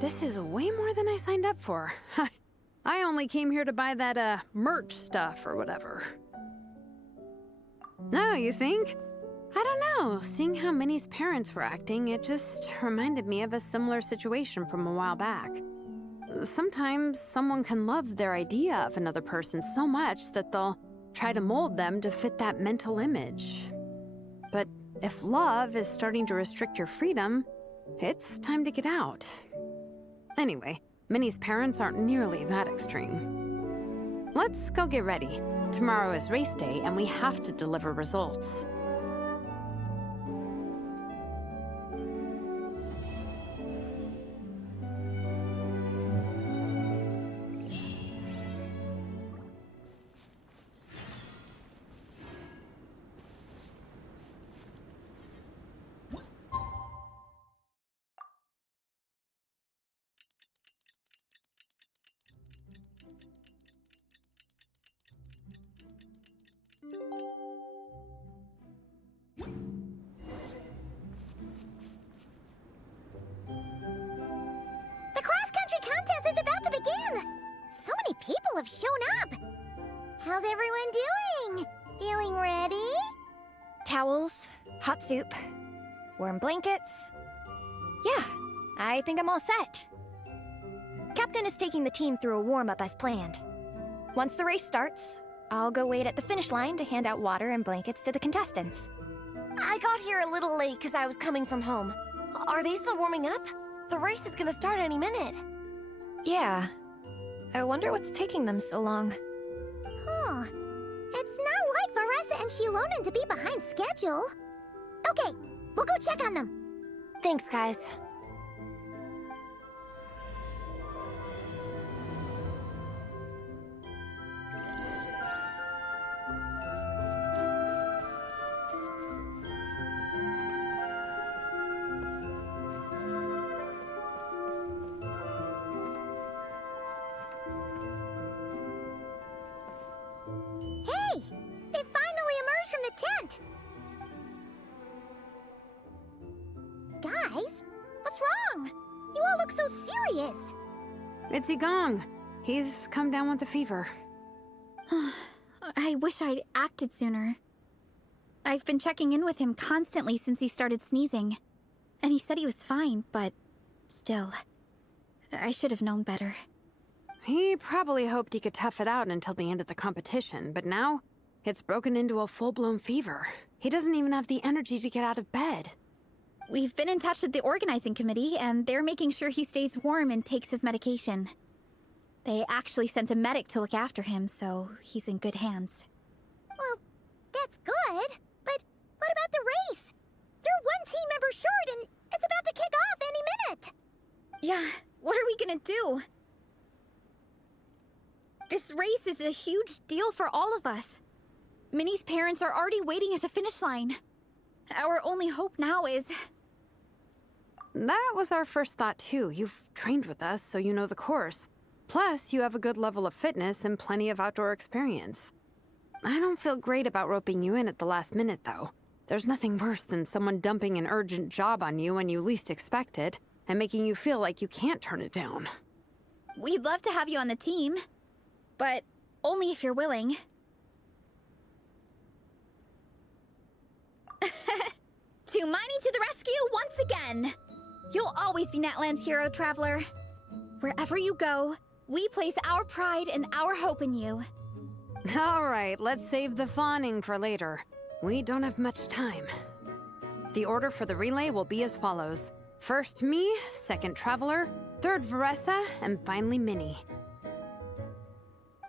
This is way more than I signed up for. I only came here to buy that, merch stuff or whatever. No, you think? I don't know. Seeing how Minnie's parents were acting, it just reminded me of a similar situation from a while back. Sometimes someone can love their idea of another person so much that they'll try to mold them to fit that mental image. But if love is starting to restrict your freedom, it's time to get out. Anyway, Minnie's parents aren't nearly that extreme. let's go get ready. Tomorrow is race day, and we have to deliver results. The cross-country contest is about to begin! So many people have shown up! How's everyone doing? Feeling ready? Towels, hot soup, warm blankets. Yeah, I think I'm all set. Captain is taking the team through a warm-up as planned. Once the race starts, I'll go wait at the finish line to hand out water and blankets to the contestants. I got here a little late because I was coming from home. Are they still warming up? The race is gonna start any minute. Yeah. I wonder what's taking them so long. Huh. It's not like Varessa and Shilonen to be behind schedule. Okay, we'll go check on them. Thanks, guys. Hey! They finally emerged from the tent! Guys, what's wrong? You all look so serious. It's Igong. He's come down with a fever. I wish I'd acted sooner. I've been checking in with him constantly since he started sneezing. And he said he was fine, but still, I should have known better. He probably hoped he could tough it out until the end of the competition, but now it's broken into a full-blown fever. He doesn't even have the energy to get out of bed. We've been in touch with the organizing committee, and they're making sure he stays warm and takes his medication. They actually sent a medic to look after him, so he's in good hands. Well, that's good, but what about the race? They're one team member short and it's about to kick off any minute. Yeah, what are we gonna do? This race is a huge deal for all of us. Minnie's parents are already waiting at the finish line. Our only hope now is... That was our first thought too. You've trained with us, so you know the course. Plus, you have a good level of fitness and plenty of outdoor experience. I don't feel great about roping you in at the last minute, though. There's nothing worse than someone dumping an urgent job on you when you least expect it, and making you feel like you can't turn it down. We'd love to have you on the team, but only if you're willing. Tumani to the rescue once again! You'll always be Natlan's hero, Traveler. Wherever you go, we place our pride and our hope in you. All right, let's save the fawning for later. We don't have much time. The order for the relay will be as follows. First me, second Traveler, third Varessa, and finally Minnie.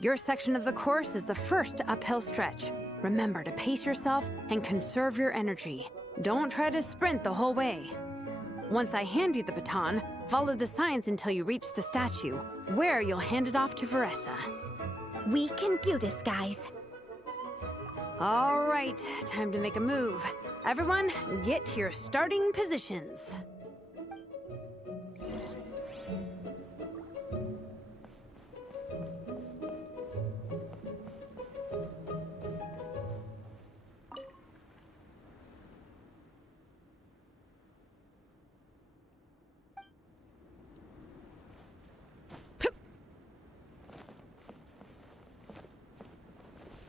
Your section of the course is the first uphill stretch. Remember to pace yourself and conserve your energy. Don't try to sprint the whole way. Once I hand you the baton, follow the signs until you reach the statue, where you'll hand it off to Varessa. We can do this, guys. All right, time to make a move. Everyone, get to your starting positions.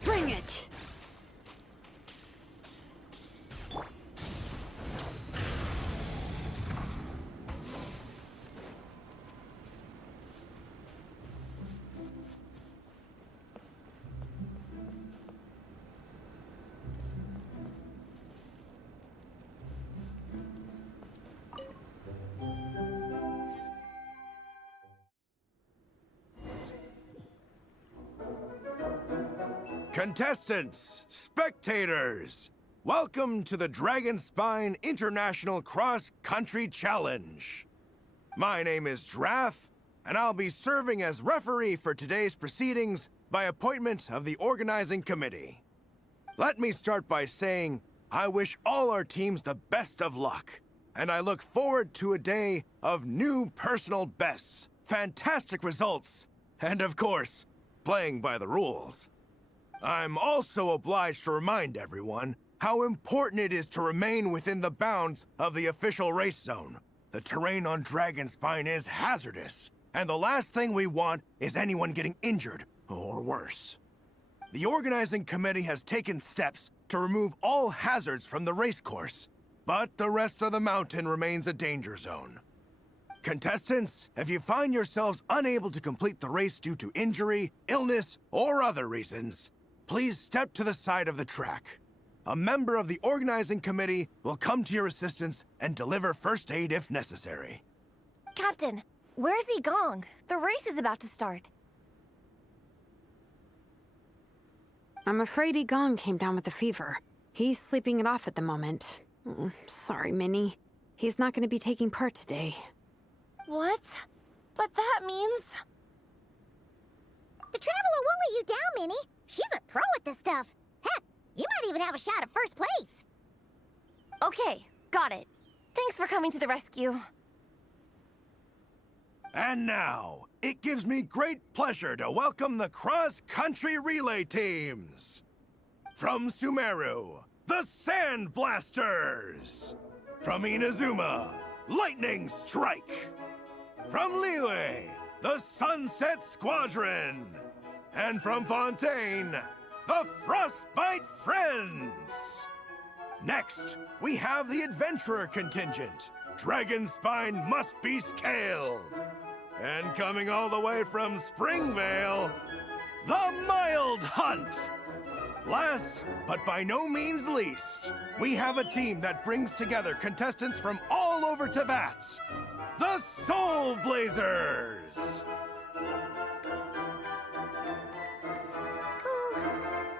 Bring it! Contestants, spectators, welcome to the Dragonspine International Cross Country Challenge. My name is Draff, and I'll be serving as referee for today's proceedings by appointment of the organizing committee. Let me start by saying I wish all our teams the best of luck, and I look forward to a day of new personal bests, fantastic results, and of course, playing by the rules. I'm also obliged to remind everyone how important it is to remain within the bounds of the official race zone. The terrain on Dragonspine is hazardous, and the last thing we want is anyone getting injured, or worse. The organizing committee has taken steps to remove all hazards from the race course, but the rest of the mountain remains a danger zone. Contestants, if you find yourselves unable to complete the race due to injury, illness, or other reasons, please step to the side of the track. A member of the organizing committee will come to your assistance and deliver first aid if necessary. Captain, where's Gong? The race is about to start. I'm afraid Gong came down with a fever. He's sleeping it off at the moment. Sorry, Minnie. He's not going to be taking part today. What? But that means... The Traveler won't let you down, Minnie. She's a pro at this stuff. Heck, you might even have a shot at first place. Okay, got it. Thanks for coming to the rescue. And now, it gives me great pleasure to welcome the cross-country relay teams. From Sumeru, the Sand Blasters. From Inazuma, Lightning Strike. From Liyue, the Sunset Squadron. And from Fontaine, the Frostbite Friends. Next, we have the Adventurer contingent. Dragonspine must be scaled. And coming all the way from Springvale, the Mild Hunt. Last, but by no means least, we have a team that brings together contestants from all over Teyvat. The Soulblazers!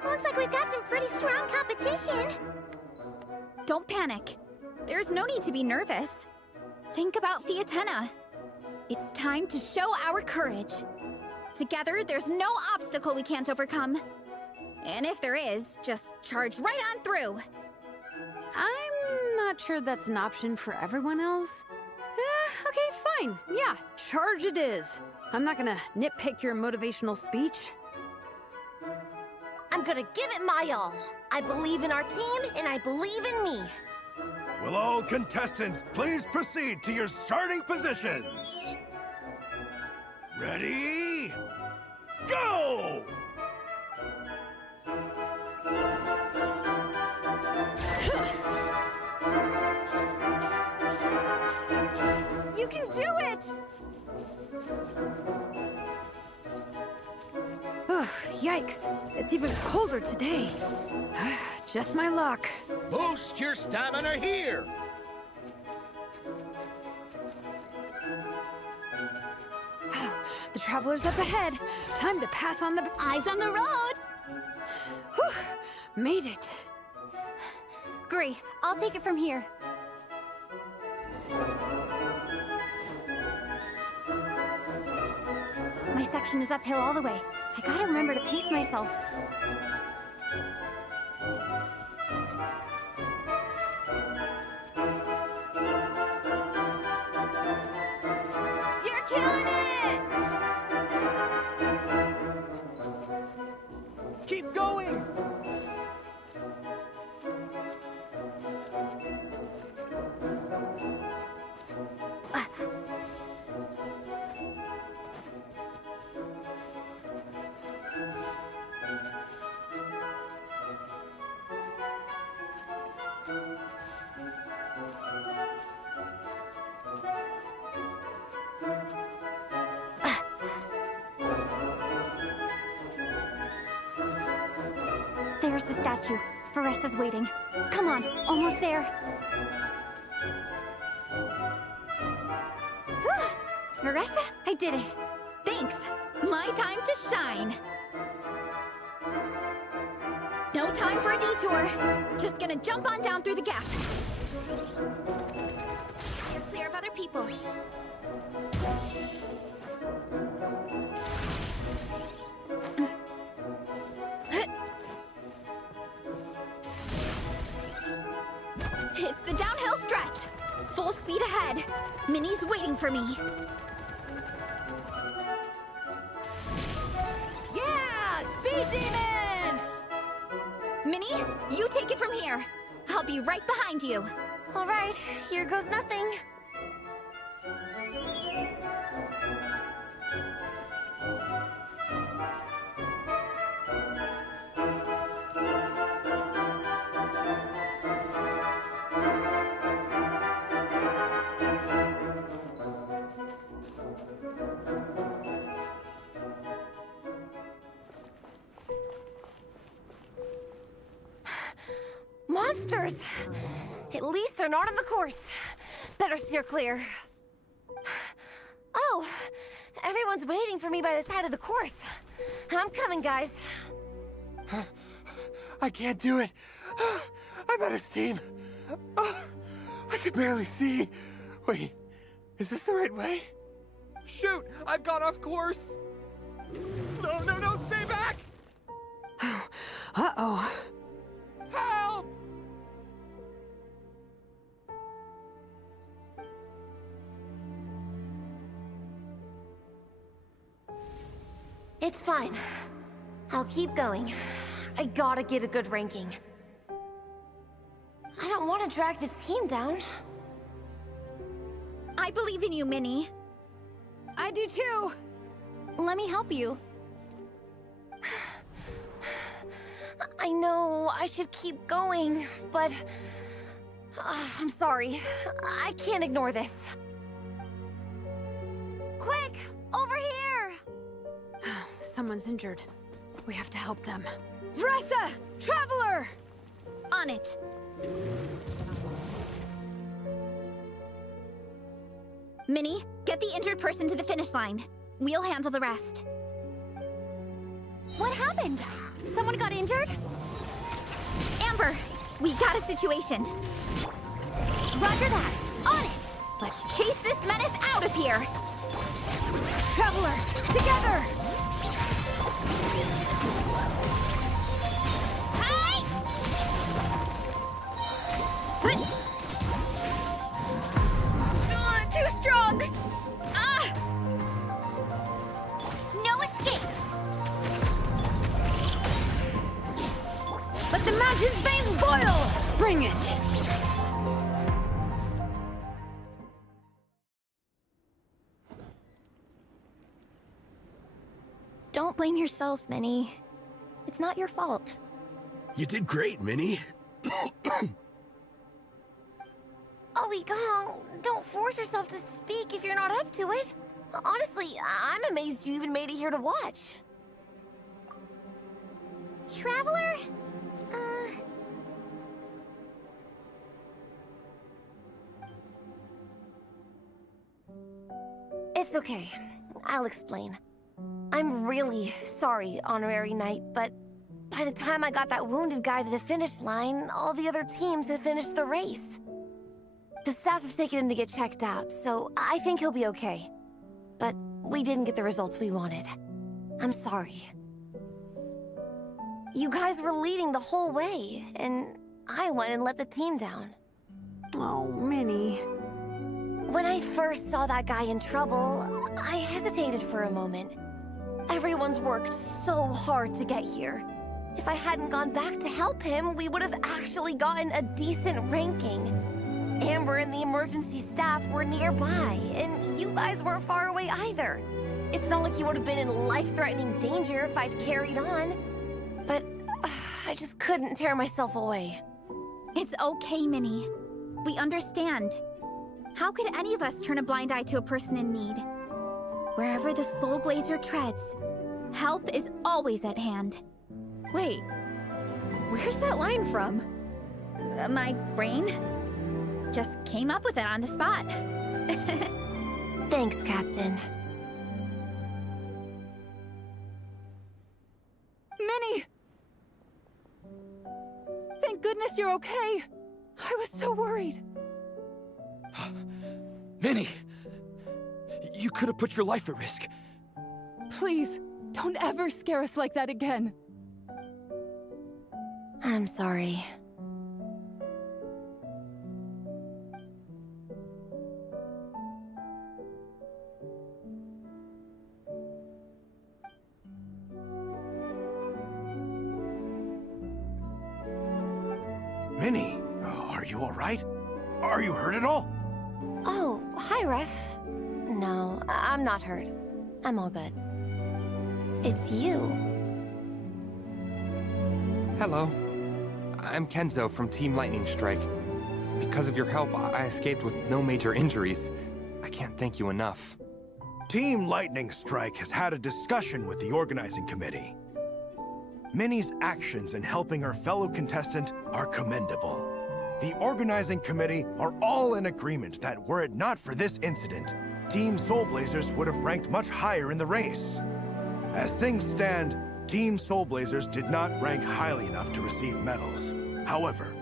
Looks like we've got some pretty strong competition. Don't panic. There's no need to be nervous. Think about Fiatenna. It's time to show our courage. Together, there's no obstacle we can't overcome. And if there is, just charge right on through. I'm not sure that's an option for everyone else. Okay, fine. Yeah, charge it is. I'm not gonna nitpick your motivational speech. I'm gonna give it my all. I believe in our team, and I believe in me. Will all contestants please proceed to your starting positions? Ready? Go! You can do it! Yikes, it's even colder today. Just my luck. Boost your stamina here! The Traveler's up ahead. Time to pass on the... Eyes on the road! Whew, made it. Great, I'll take it from here. My section is uphill all the way. I gotta remember to pace myself. You're killing it! Keep going! There's the statue. Varessa's waiting. Come on, almost there. Whew. Varessa, I did it. Thanks. My time to shine. No time for a detour. Just gonna jump on down through the gap. You're clear of other people. It's the downhill stretch. Full speed ahead. Minnie's waiting for me. Yeah! Speed Demon! Minnie, you take it from here. I'll be right behind you. All right, here goes nothing. Monsters! At least they're not on the course. Better steer clear. Oh, everyone's waiting for me by the side of the course. I'm coming, guys. I can't do it. I'm out of steam. I could barely see. Wait, is this the right way? Shoot! I've got off course! No, stay back! Uh-oh. Help! It's fine. I'll keep going. I gotta get a good ranking. I don't want to drag this team down. I believe in you, Minnie. I do too. Let me help you. I know I should keep going, but... I'm sorry. I can't ignore this. Quick! Over here! Someone's injured. We have to help them. Vressa! Traveler! On it. Minnie, get the injured person to the finish line. We'll handle the rest. What happened? Someone got injured? Amber, we got a situation. Roger that. On it! Let's chase this menace out of here. Traveler, together! Too strong! Ah! No escape! Let the mountain's veins boil! Bring it! Don't blame yourself, Minnie. It's not your fault. You did great, Minnie. Ollie Gong, don't force yourself to speak if you're not up to it. Honestly, I'm amazed you even made it here to watch. Traveler? It's okay. I'll explain. I'm really sorry, Honorary Knight, but by the time I got that wounded guy to the finish line, all the other teams had finished the race. The staff have taken him to get checked out, so I think he'll be okay. But we didn't get the results we wanted. I'm sorry. You guys were leading the whole way, and I went and let the team down. Oh, Minnie. When I first saw that guy in trouble, I hesitated for a moment. Everyone's worked so hard to get here. If I hadn't gone back to help him, we would have actually gotten a decent ranking. Amber and the emergency staff were nearby, and you guys weren't far away either. It's not like you would have been in life-threatening danger if I'd carried on. But I just couldn't tear myself away. It's okay, Minnie. We understand. How could any of us turn a blind eye to a person in need? Wherever the Soulblazer treads, help is always at hand. Wait, where's that line from? My brain just came up with it on the spot. Thanks, Captain. Minnie! you're okay. I was so worried. Minnie! You could have put your life at risk. Please, don't ever scare us like that again. I'm sorry. Minnie, are you all right? Are you hurt at all? Oh, hi, Ref. No, I'm not hurt. I'm all good. It's you. Hello. I'm Kenzo from Team Lightning Strike. Because of your help, I escaped with no major injuries. I can't thank you enough. Team Lightning Strike has had a discussion with the organizing committee. Minnie's actions in helping her fellow contestant are commendable. The organizing committee are all in agreement that were it not for this incident, Team Soulblazers would have ranked much higher in the race. As things stand, Team Soulblazers did not rank highly enough to receive medals. However,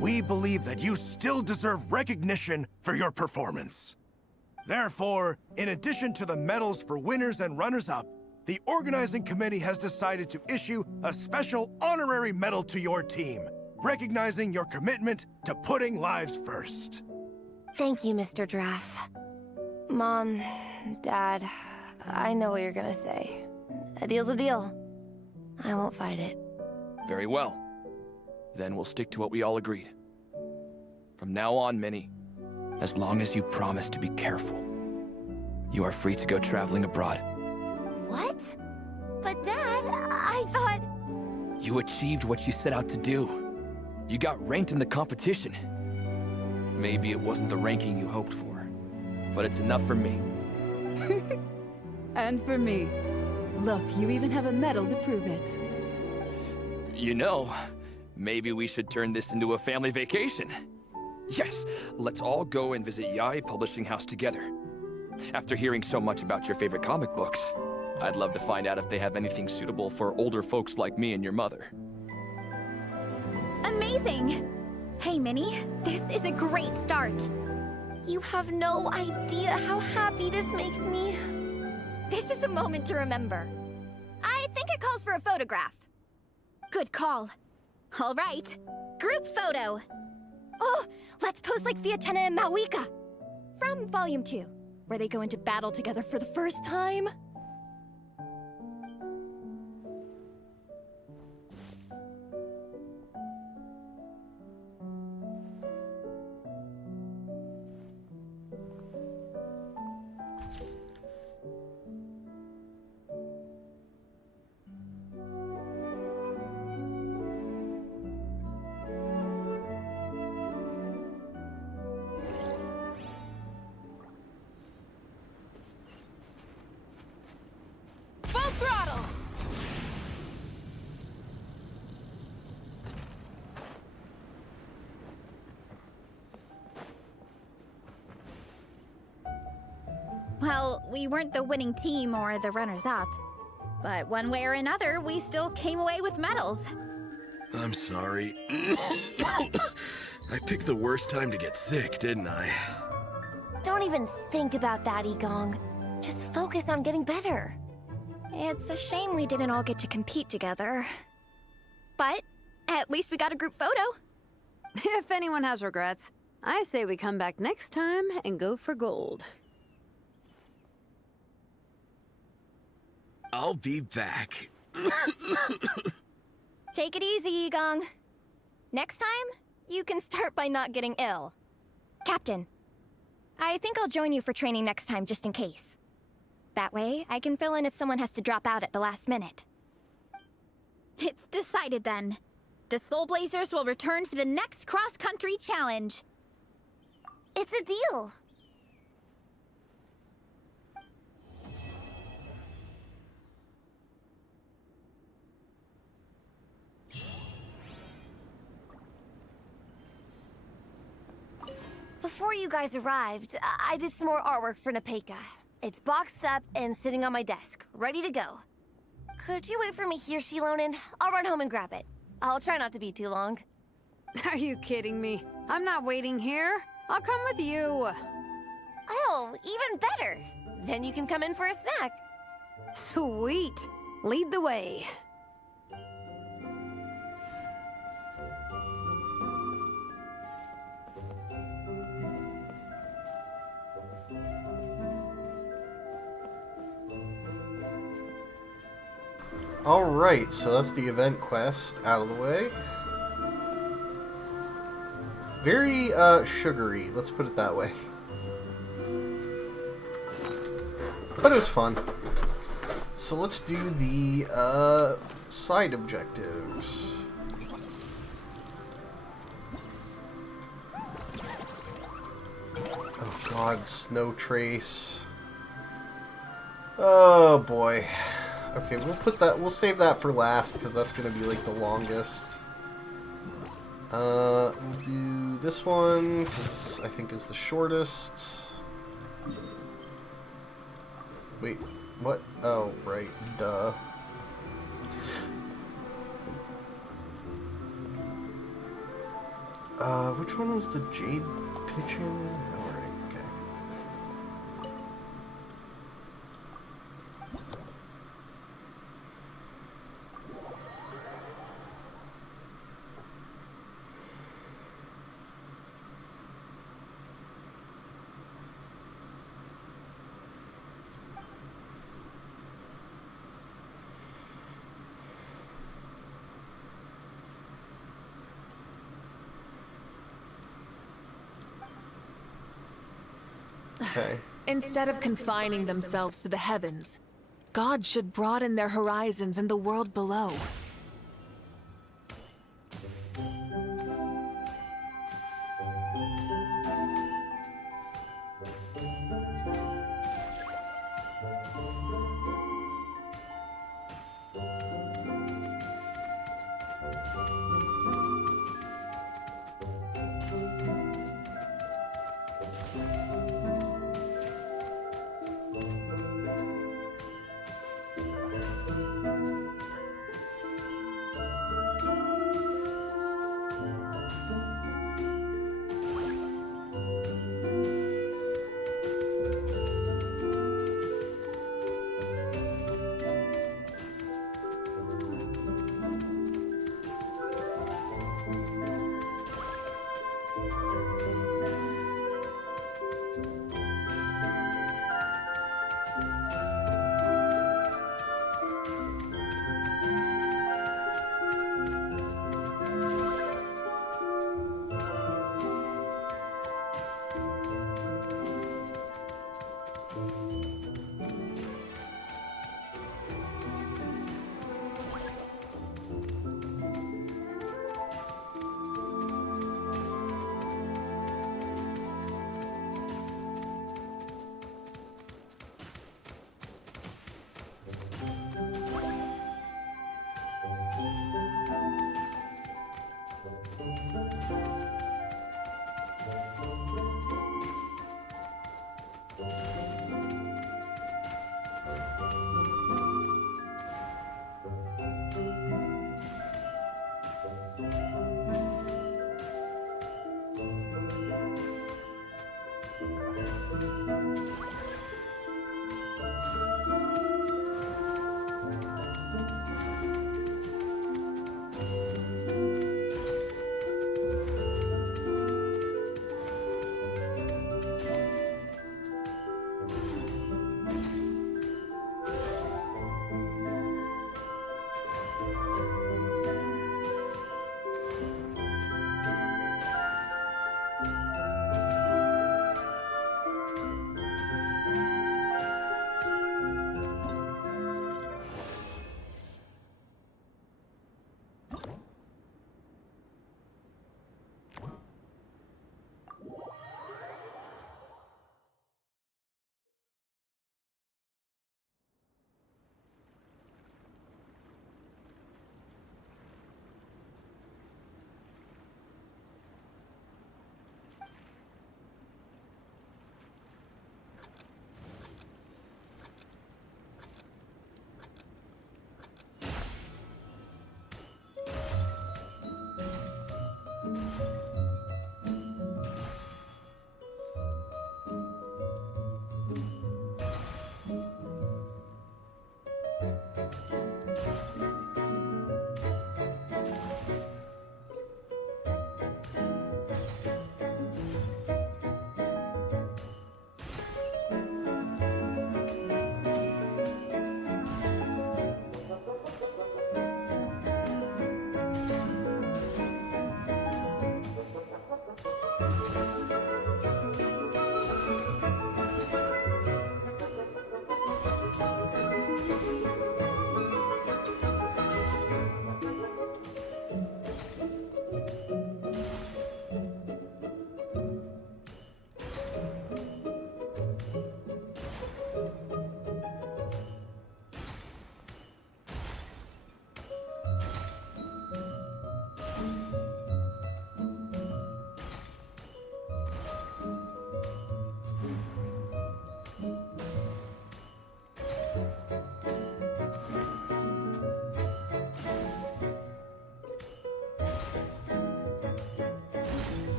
we believe that you still deserve recognition for your performance. Therefore, in addition to the medals for winners and runners-up, the organizing committee has decided to issue a special honorary medal to your team, recognizing your commitment to putting lives first. Thank you, Mr. Draff. Mom, Dad, I know what you're gonna say. A deal's a deal. I won't fight it. Very well. Then we'll stick to what we all agreed. From now on, Minnie, as long as you promise to be careful, you are free to go traveling abroad. What? But Dad, I thought... You achieved what you set out to do. You got ranked in the competition. Maybe it wasn't the ranking you hoped for, but it's enough for me. And for me. Look, you even have a medal to prove it. You know, maybe we should turn this into a family vacation. Yes, let's all go and visit Yae Publishing House together. After hearing so much about your favorite comic books, I'd love to find out if they have anything suitable for older folks like me and your mother. Amazing! Hey, Minnie, this is a great start. You have no idea how happy this makes me. This is a moment to remember. I think it calls for a photograph. Good call. All right, group photo. Oh, let's pose like Fiatena and Mawika. From Volume 2, where they go into battle together for the first time. Well, we weren't the winning team or the runners-up. But one way or another, we still came away with medals. I'm sorry. I picked the worst time to get sick, didn't I? Don't even think about that, Igong. Just focus on getting better. It's a shame we didn't all get to compete together. But at least we got a group photo. If anyone has regrets, I say we come back next time and go for gold. I'll be back. Take it easy, Igong. Next time, you can start by not getting ill. Captain, I think I'll join you for training next time just in case. That way, I can fill in if someone has to drop out at the last minute. It's decided then. The Soulblazers will return for the next cross-country challenge. It's a deal. Before you guys arrived, I did some more artwork for Nepeka. It's boxed up and sitting on my desk, ready to go. Could you wait for me here, Shilonen? I'll run home and grab it. I'll try not to be too long. Are you kidding me? I'm not waiting here. I'll come with you. Oh, even better. Then you can come in for a snack. Sweet. Lead the way. Alright, so that's the event quest out of the way. Very, sugary, let's put it that way. But it was fun. So let's do the, side objectives. Oh god, Snow Trace. Oh boy. Okay, we'll save that for last, because that's going to be, like, the longest. We'll do this one, because I think is the shortest. Wait, what? Oh, right, duh. Which one was the Jade Pigeon? Alright, okay. Okay. Instead of confining themselves to the heavens, God should broaden their horizons in the world below.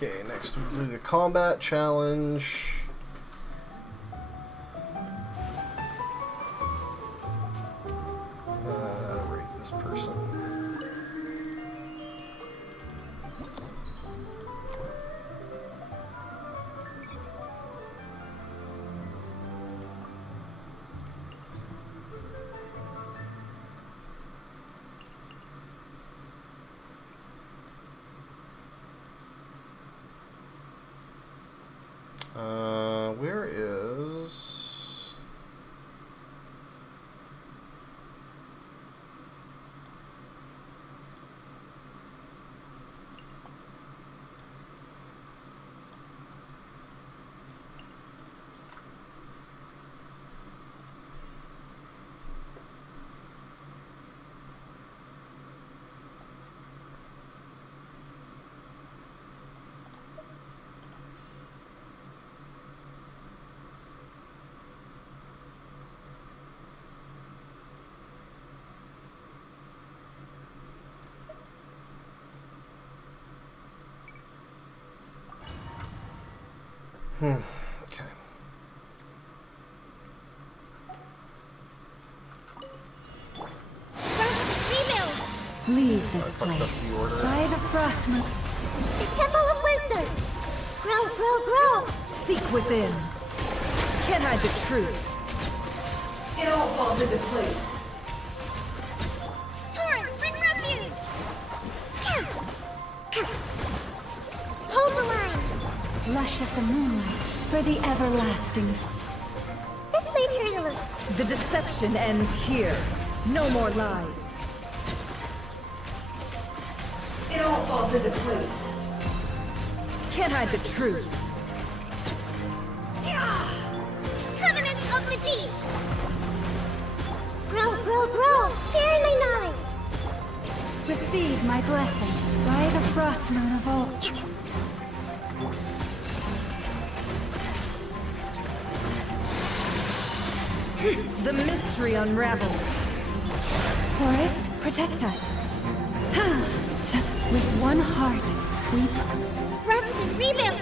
Okay, next we'll do the combat challenge. Rate this person. Okay. Rebuild! Leave this place. By the frost moon. The Temple of Wisdom! Grow, grow, grow! Seek within. Can't hide the truth. It all falls into place. Torrent, bring refuge! Hold the line! Lush as the moonlight for the everlasting. This way, Hurula. The deception ends here. No more lies. It all falls into place. Can't hide the truth. Covenant of the Deep! Grow, grow, grow! Sharing my knowledge! Receive my blessing by the frost moon of old. The mystery unravels. Forest, protect us. With one heart, we... Rusty, rebuild!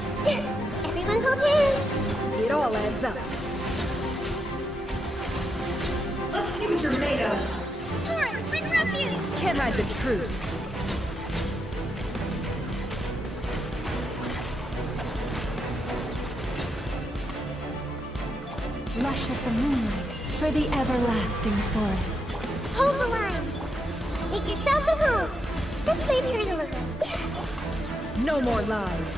Everyone hold hands! It all adds up. Let's see what you're made of. Torrent, bring refuge! Can't hide the truth. Lush as the moonlight for the everlasting forest. Hold the line! Make yourselves at home! This way, Hurula. No more lies.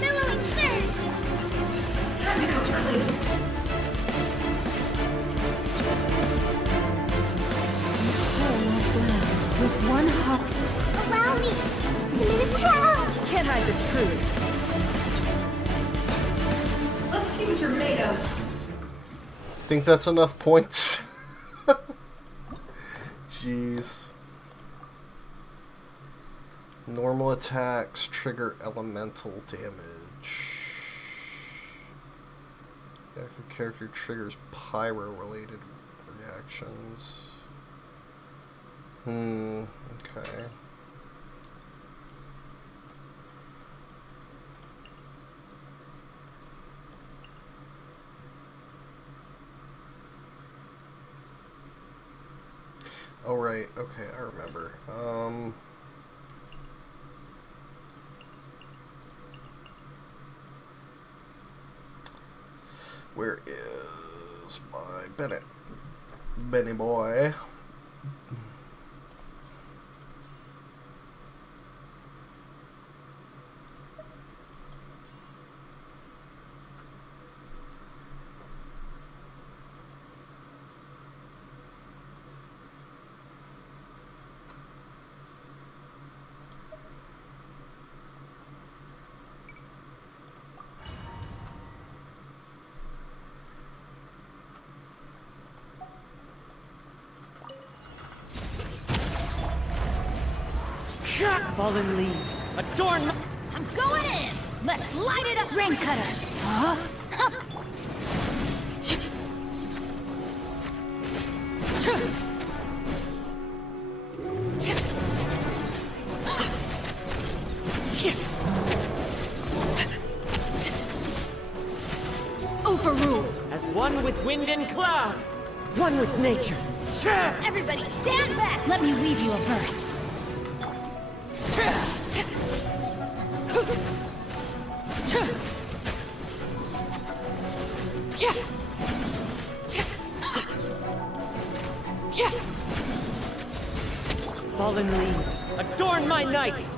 Billowing surge! Time to go clean. Lost land with one heart. Allow me! Minute hell! Can't hide the truth. Let's see what you're made of. Think that's enough points? Jeez. Normal attacks trigger elemental damage. Active character triggers pyro-related reactions. Okay. Oh, right. Okay, I remember. Where is my Bennett? Benny boy. Fallen leaves. Adorn my... I'm going in! Let's light it up! Rain cutter! Huh? Overrule. As one with wind and cloud. One with nature. Everybody stand back! Let me weave you a verse. Fallen leaves, adorn my night!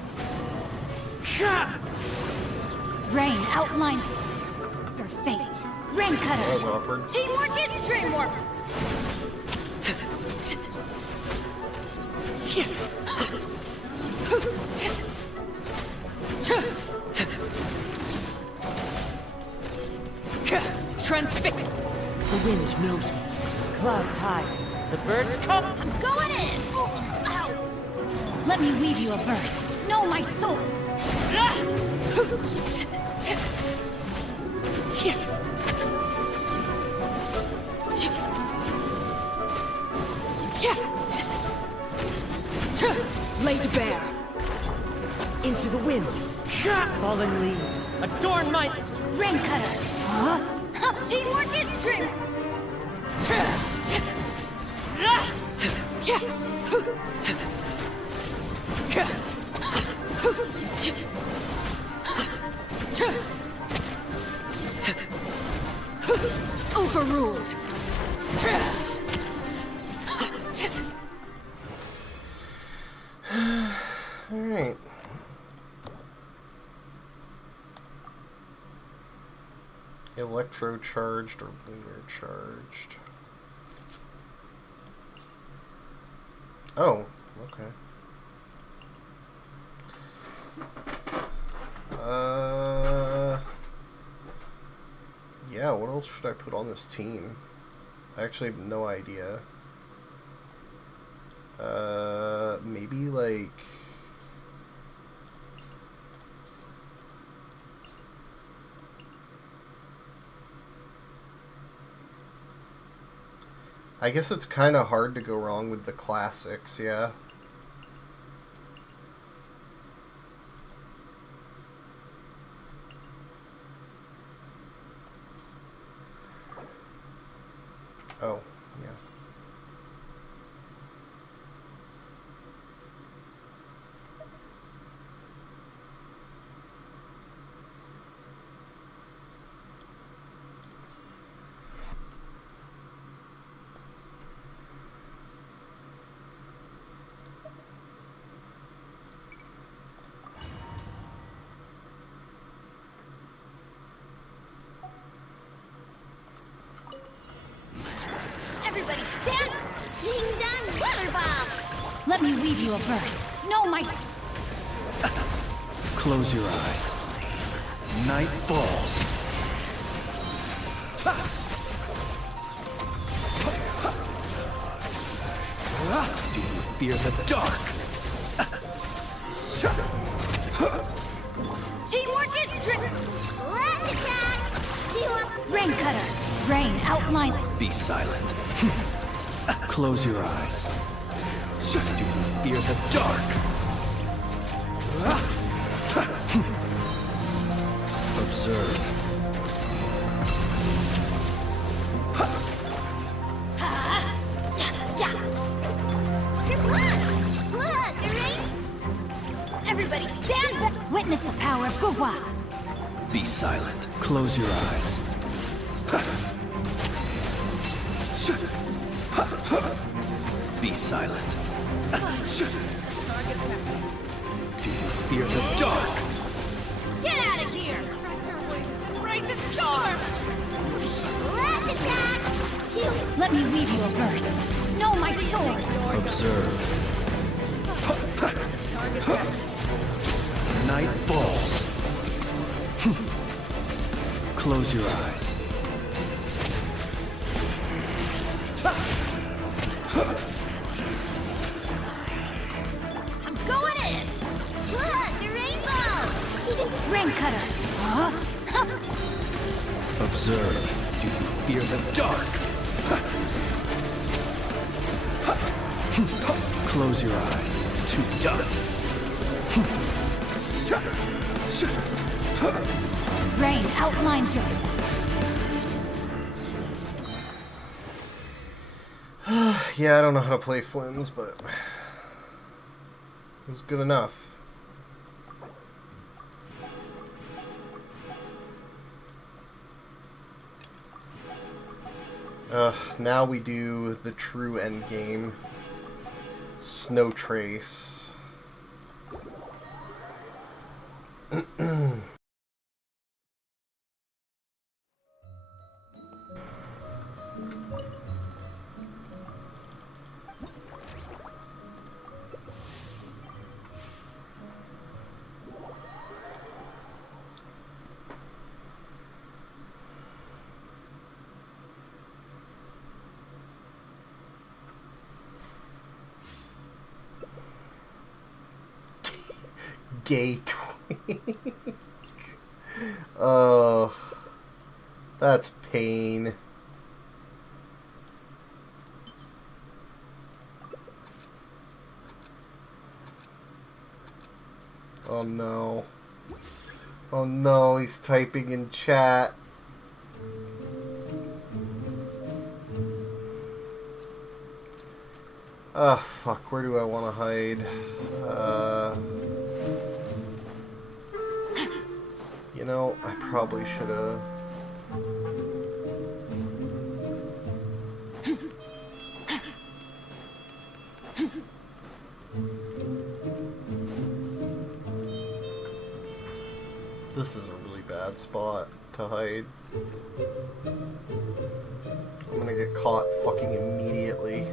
Rain, outline your fate. Rain cutter! That was awkward. Teamwork is dreamwork! Transfix! The wind knows me. Clouds hide. The birds come. I'm going in! Ow! Let me weave you a verse. Know my soul! Laid bare. into the wind. Fallen leaves, adorn my... Rain cutter. Huh? Teamwork is strength. Overruled. Alright. Electro charged or lunar charged. Oh, okay. Yeah, what else should I put on this team? I actually have no idea. Maybe like... I guess it's kind of hard to go wrong with the classics, yeah. Oh, yeah. Everybody stand! Ding dong weather bomb! Let me weave you a verse. No, my... Close your eyes. Night falls. Do you fear the dark? Teamwork is strength! Flash attack! Teamwork... Rain cutter! Rain outline... Be silent. Close your eyes. Do you fear the dark? Observe. Everybody stand back! Witness the power of Gugwa! Be silent. Close your eyes. Be silent. Do you fear the dark? Get out of here! Embrace the storm! Flash attack! Let me weave you a verse. Know my sword! Observe. Night falls. Close your eyes. I'm going in! Look, the rainbow! Rain cutter! Huh? Observe. Do you fear the dark? Close your eyes. To dust. Rain outlines your... Yeah, I don't know how to play Flynn's, but it was good enough. Now we do the true endgame. Snow Trace. Gay twink. Oh, that's pain. Oh, Oh no. Oh no, he's typing in chat. Ah, fuck, where do I want to hide? You know, I probably should have... This is a really bad spot to hide. I'm gonna get caught fucking immediately.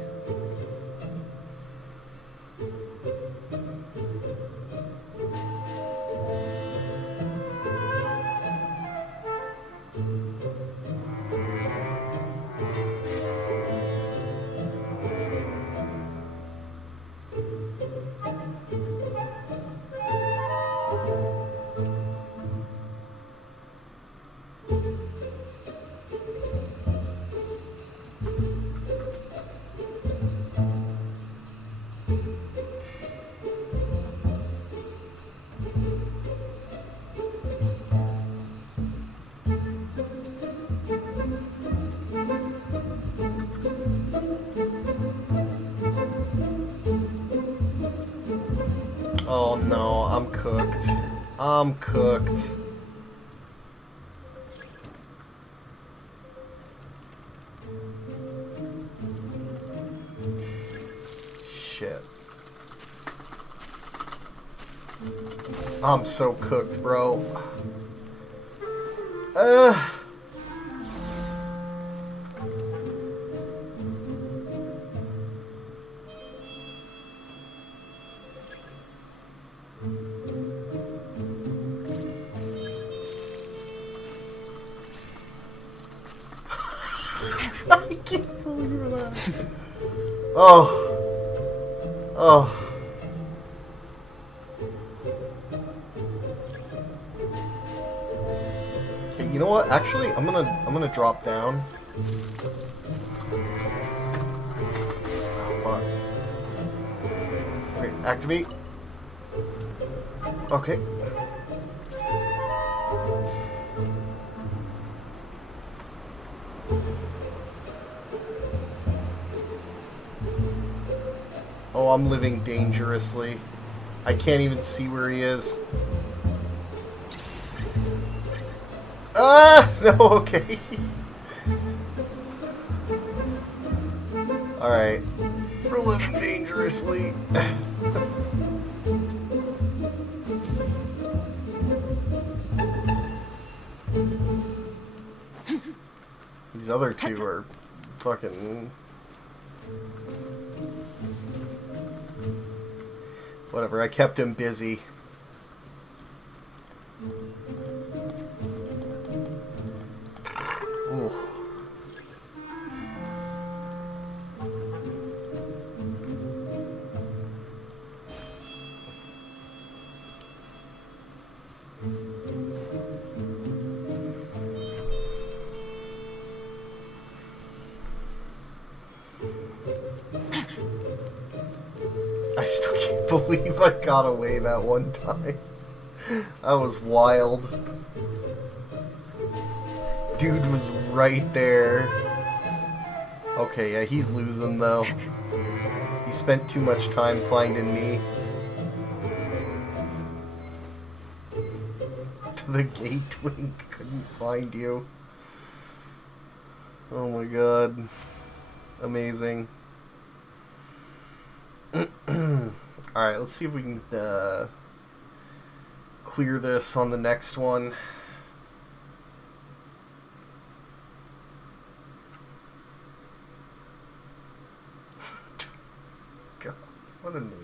Oh no, I'm cooked. I'm cooked. Shit. I'm so cooked, bro. I can't believe that. Oh. Oh. Okay, you know what? Actually, I'm gonna drop down. Oh, fuck. Wait, activate. Okay. Oh, I'm living dangerously. I can't even see where he is. Ah! No, okay. Alright. We're living dangerously. These other two are fucking... Whatever, I kept him busy. Ooh. I still can't believe I got away that one time. That was wild. Dude was right there. Okay, yeah, he's losing though. He spent too much time finding me. To the gateway, couldn't find you. Oh my god. Amazing. Alright, let's see if we can clear this on the next one. God, what a name.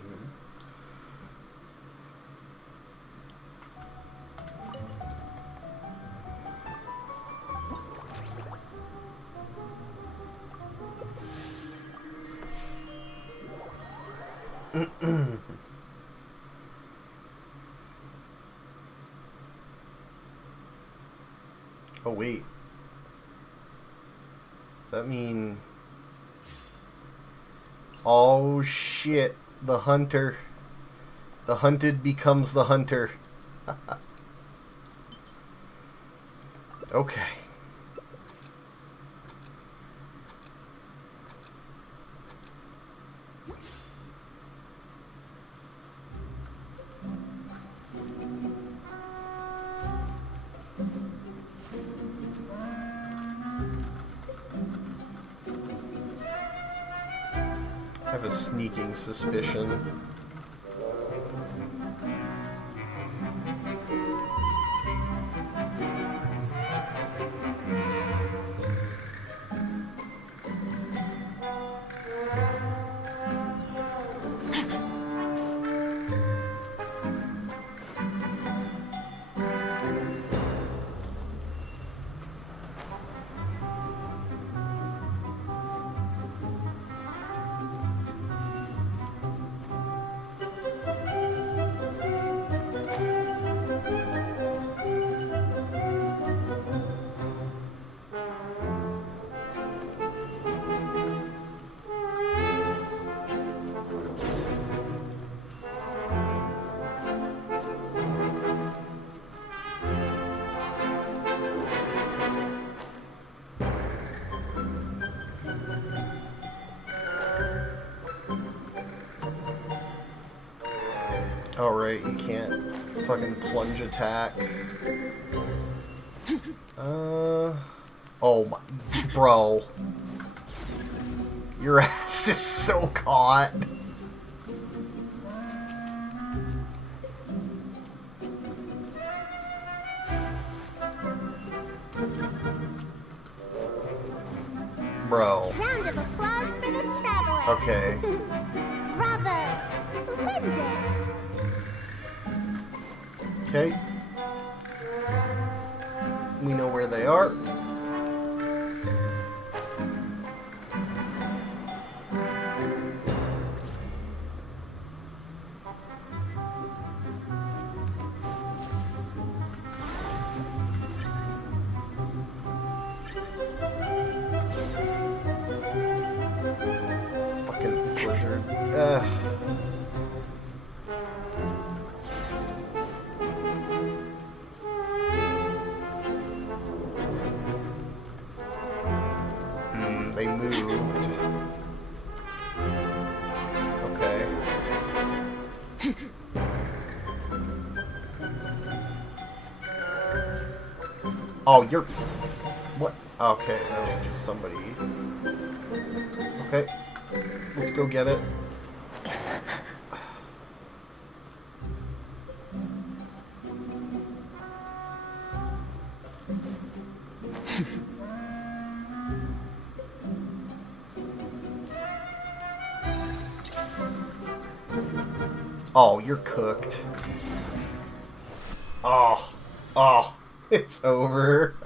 Oh wait. Does that mean... Oh shit, the hunter. The hunted becomes the hunter. Okay. I have a sneaking suspicion. Alright, you can't fucking plunge attack. Oh my... Bro. Your ass is so caught. Bro. Round of applause for the traveler. Okay. Bravo. Splendid. Okay. We know where they are. Fucking blizzard. They moved. Okay. Oh, you're... What? Okay, that was just somebody. Okay. Let's go get it. Oh, you're cooked. Oh. Oh. It's over.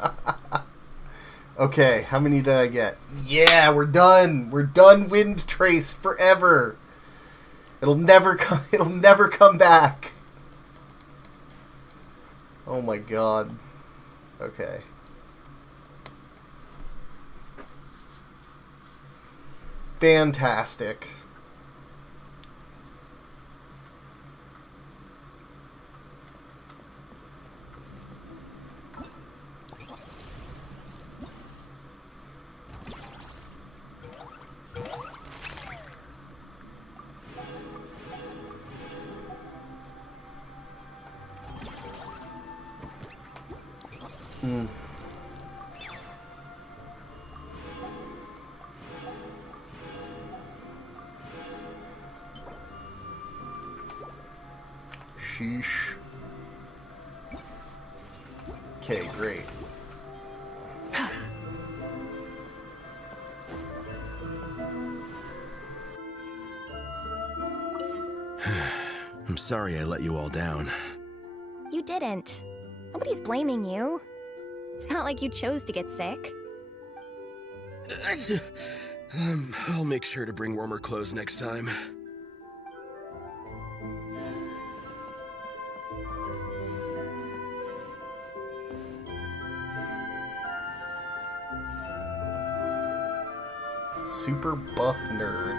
Okay, how many did I get? Yeah, we're done. We're done Wind Trace forever. It'll never come back. Oh my god. Okay. Fantastic. Sheesh. Okay, great. I'm sorry I let you all down. You didn't. Nobody's blaming you. It's not like you chose to get sick. I'll make sure to bring warmer clothes next time. Super buff nerd.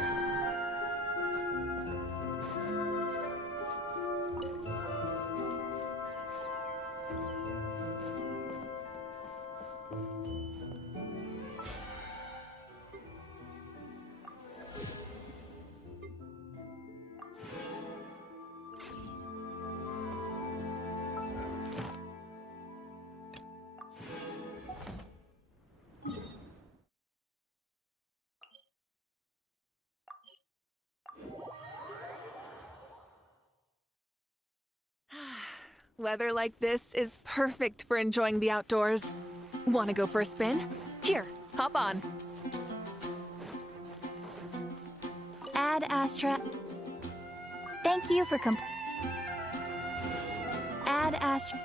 Weather like this is perfect for enjoying the outdoors. Want to go for a spin? Here, hop on. Ad Astra. Thank you for Ad Astra.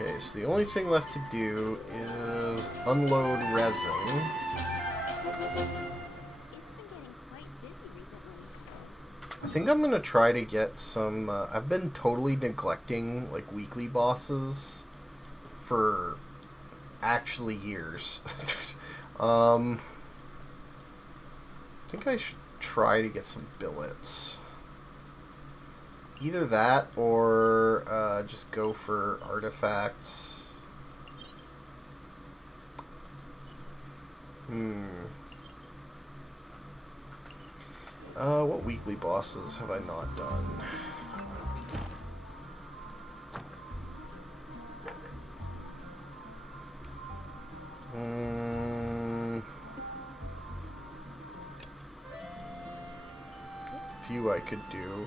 Okay, so the only thing left to do is unload resin. I think I'm gonna try to get some, I've been totally neglecting, like, weekly bosses for actually years. I think I should try to get some billets. Either that or just go for artifacts. What weekly bosses have I not done? Few I could do.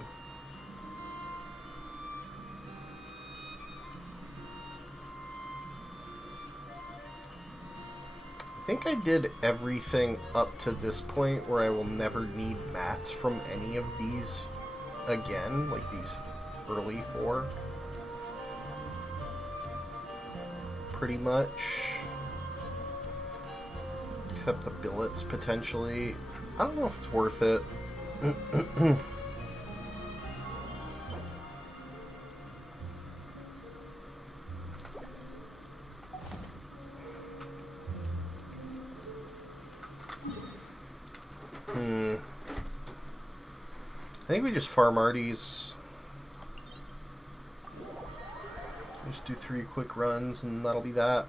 I think I did everything up to this point where I will never need mats from any of these again, like these early 4. Pretty much. Except the billets, potentially. I don't know if it's worth it. I think we just farm Arties. Just do 3 quick runs and that'll be that.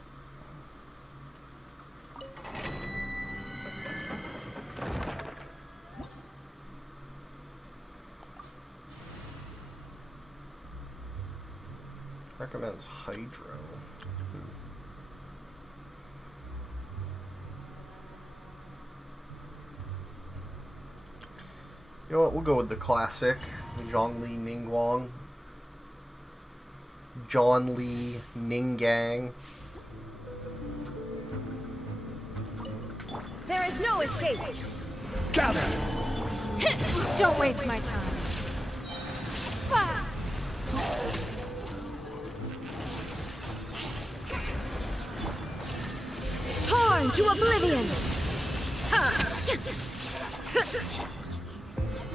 Recommends Hydro. You know what, we'll go with the classic. Zhongli Ningguang. John Lee Ninggang. There is no escape. Gather! Don't waste my time. Torn to oblivion.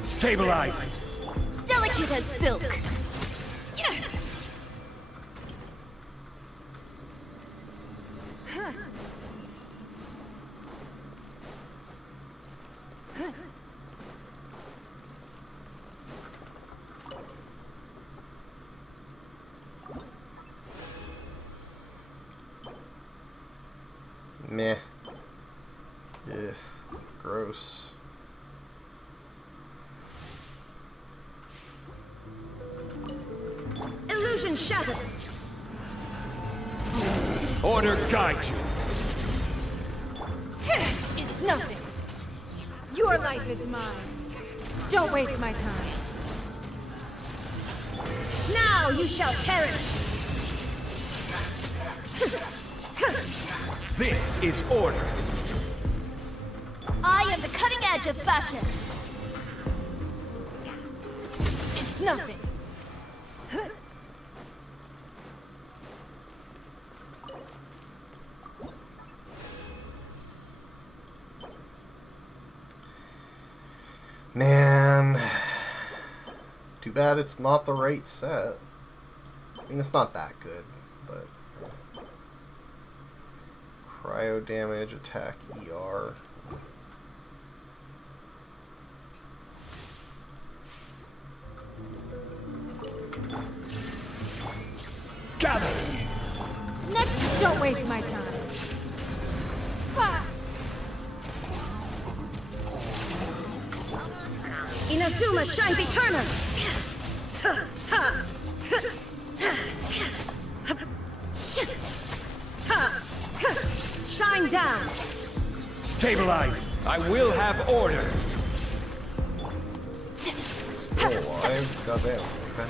Stabilize! Delicate as silk. Meh. Ugh. Gross. Illusion shattered. Order guide you. It's nothing. Your life is mine. Don't waste my time. Now you shall perish. This is order. I am the cutting edge of fashion. It's nothing. Man. Too bad it's not the right set. I mean, it's not that good, but... Cryo damage, attack, ER. Inazuma shines eternal! Shine down! Stabilize! I will have order! Still alive? Goddamn. Okay.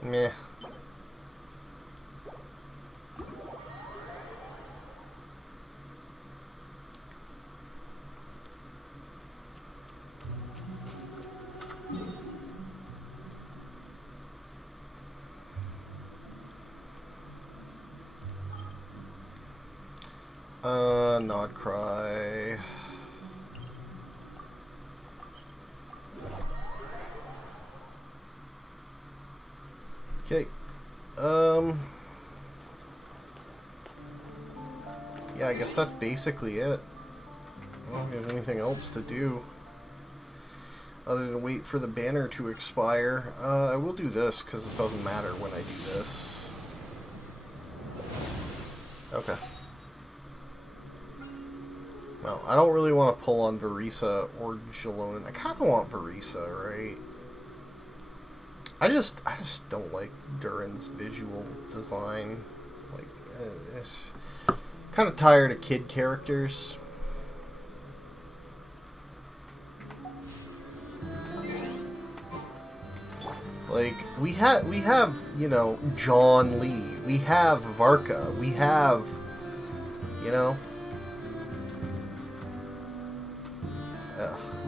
Meh. Not cry. Okay. Yeah, I guess that's basically it. I don't have anything else to do other than wait for the banner to expire. I will do this because it doesn't matter when I do this. Okay. Well, I don't really want to pull on Verisa or Jalonin. I kind of want Verisa, right? I just don't like Durin's visual design. Like, it's kind of tired of kid characters. Like, we have, you know, John Lee. We have Varka. We have, you know.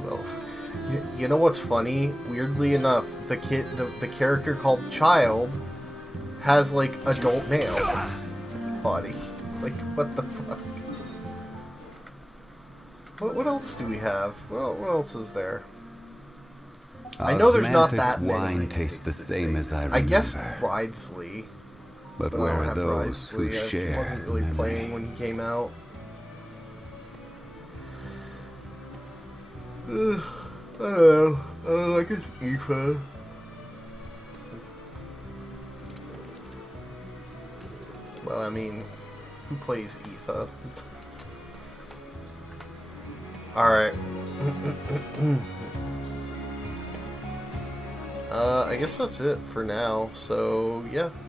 Well, you know what's funny? Weirdly enough, the character called Child has like adult male body. Like, what the fuck? What else do we have? Well, what else is there? I know there's not that many. Wine tastes the same as I remember. I guess Wriothesley. But where are those who share? I wasn't really memory? playing when he came out. I don't know. I guess Aoife. Well, I mean, who plays Aoife? Alright. I guess that's it for now. So, yeah.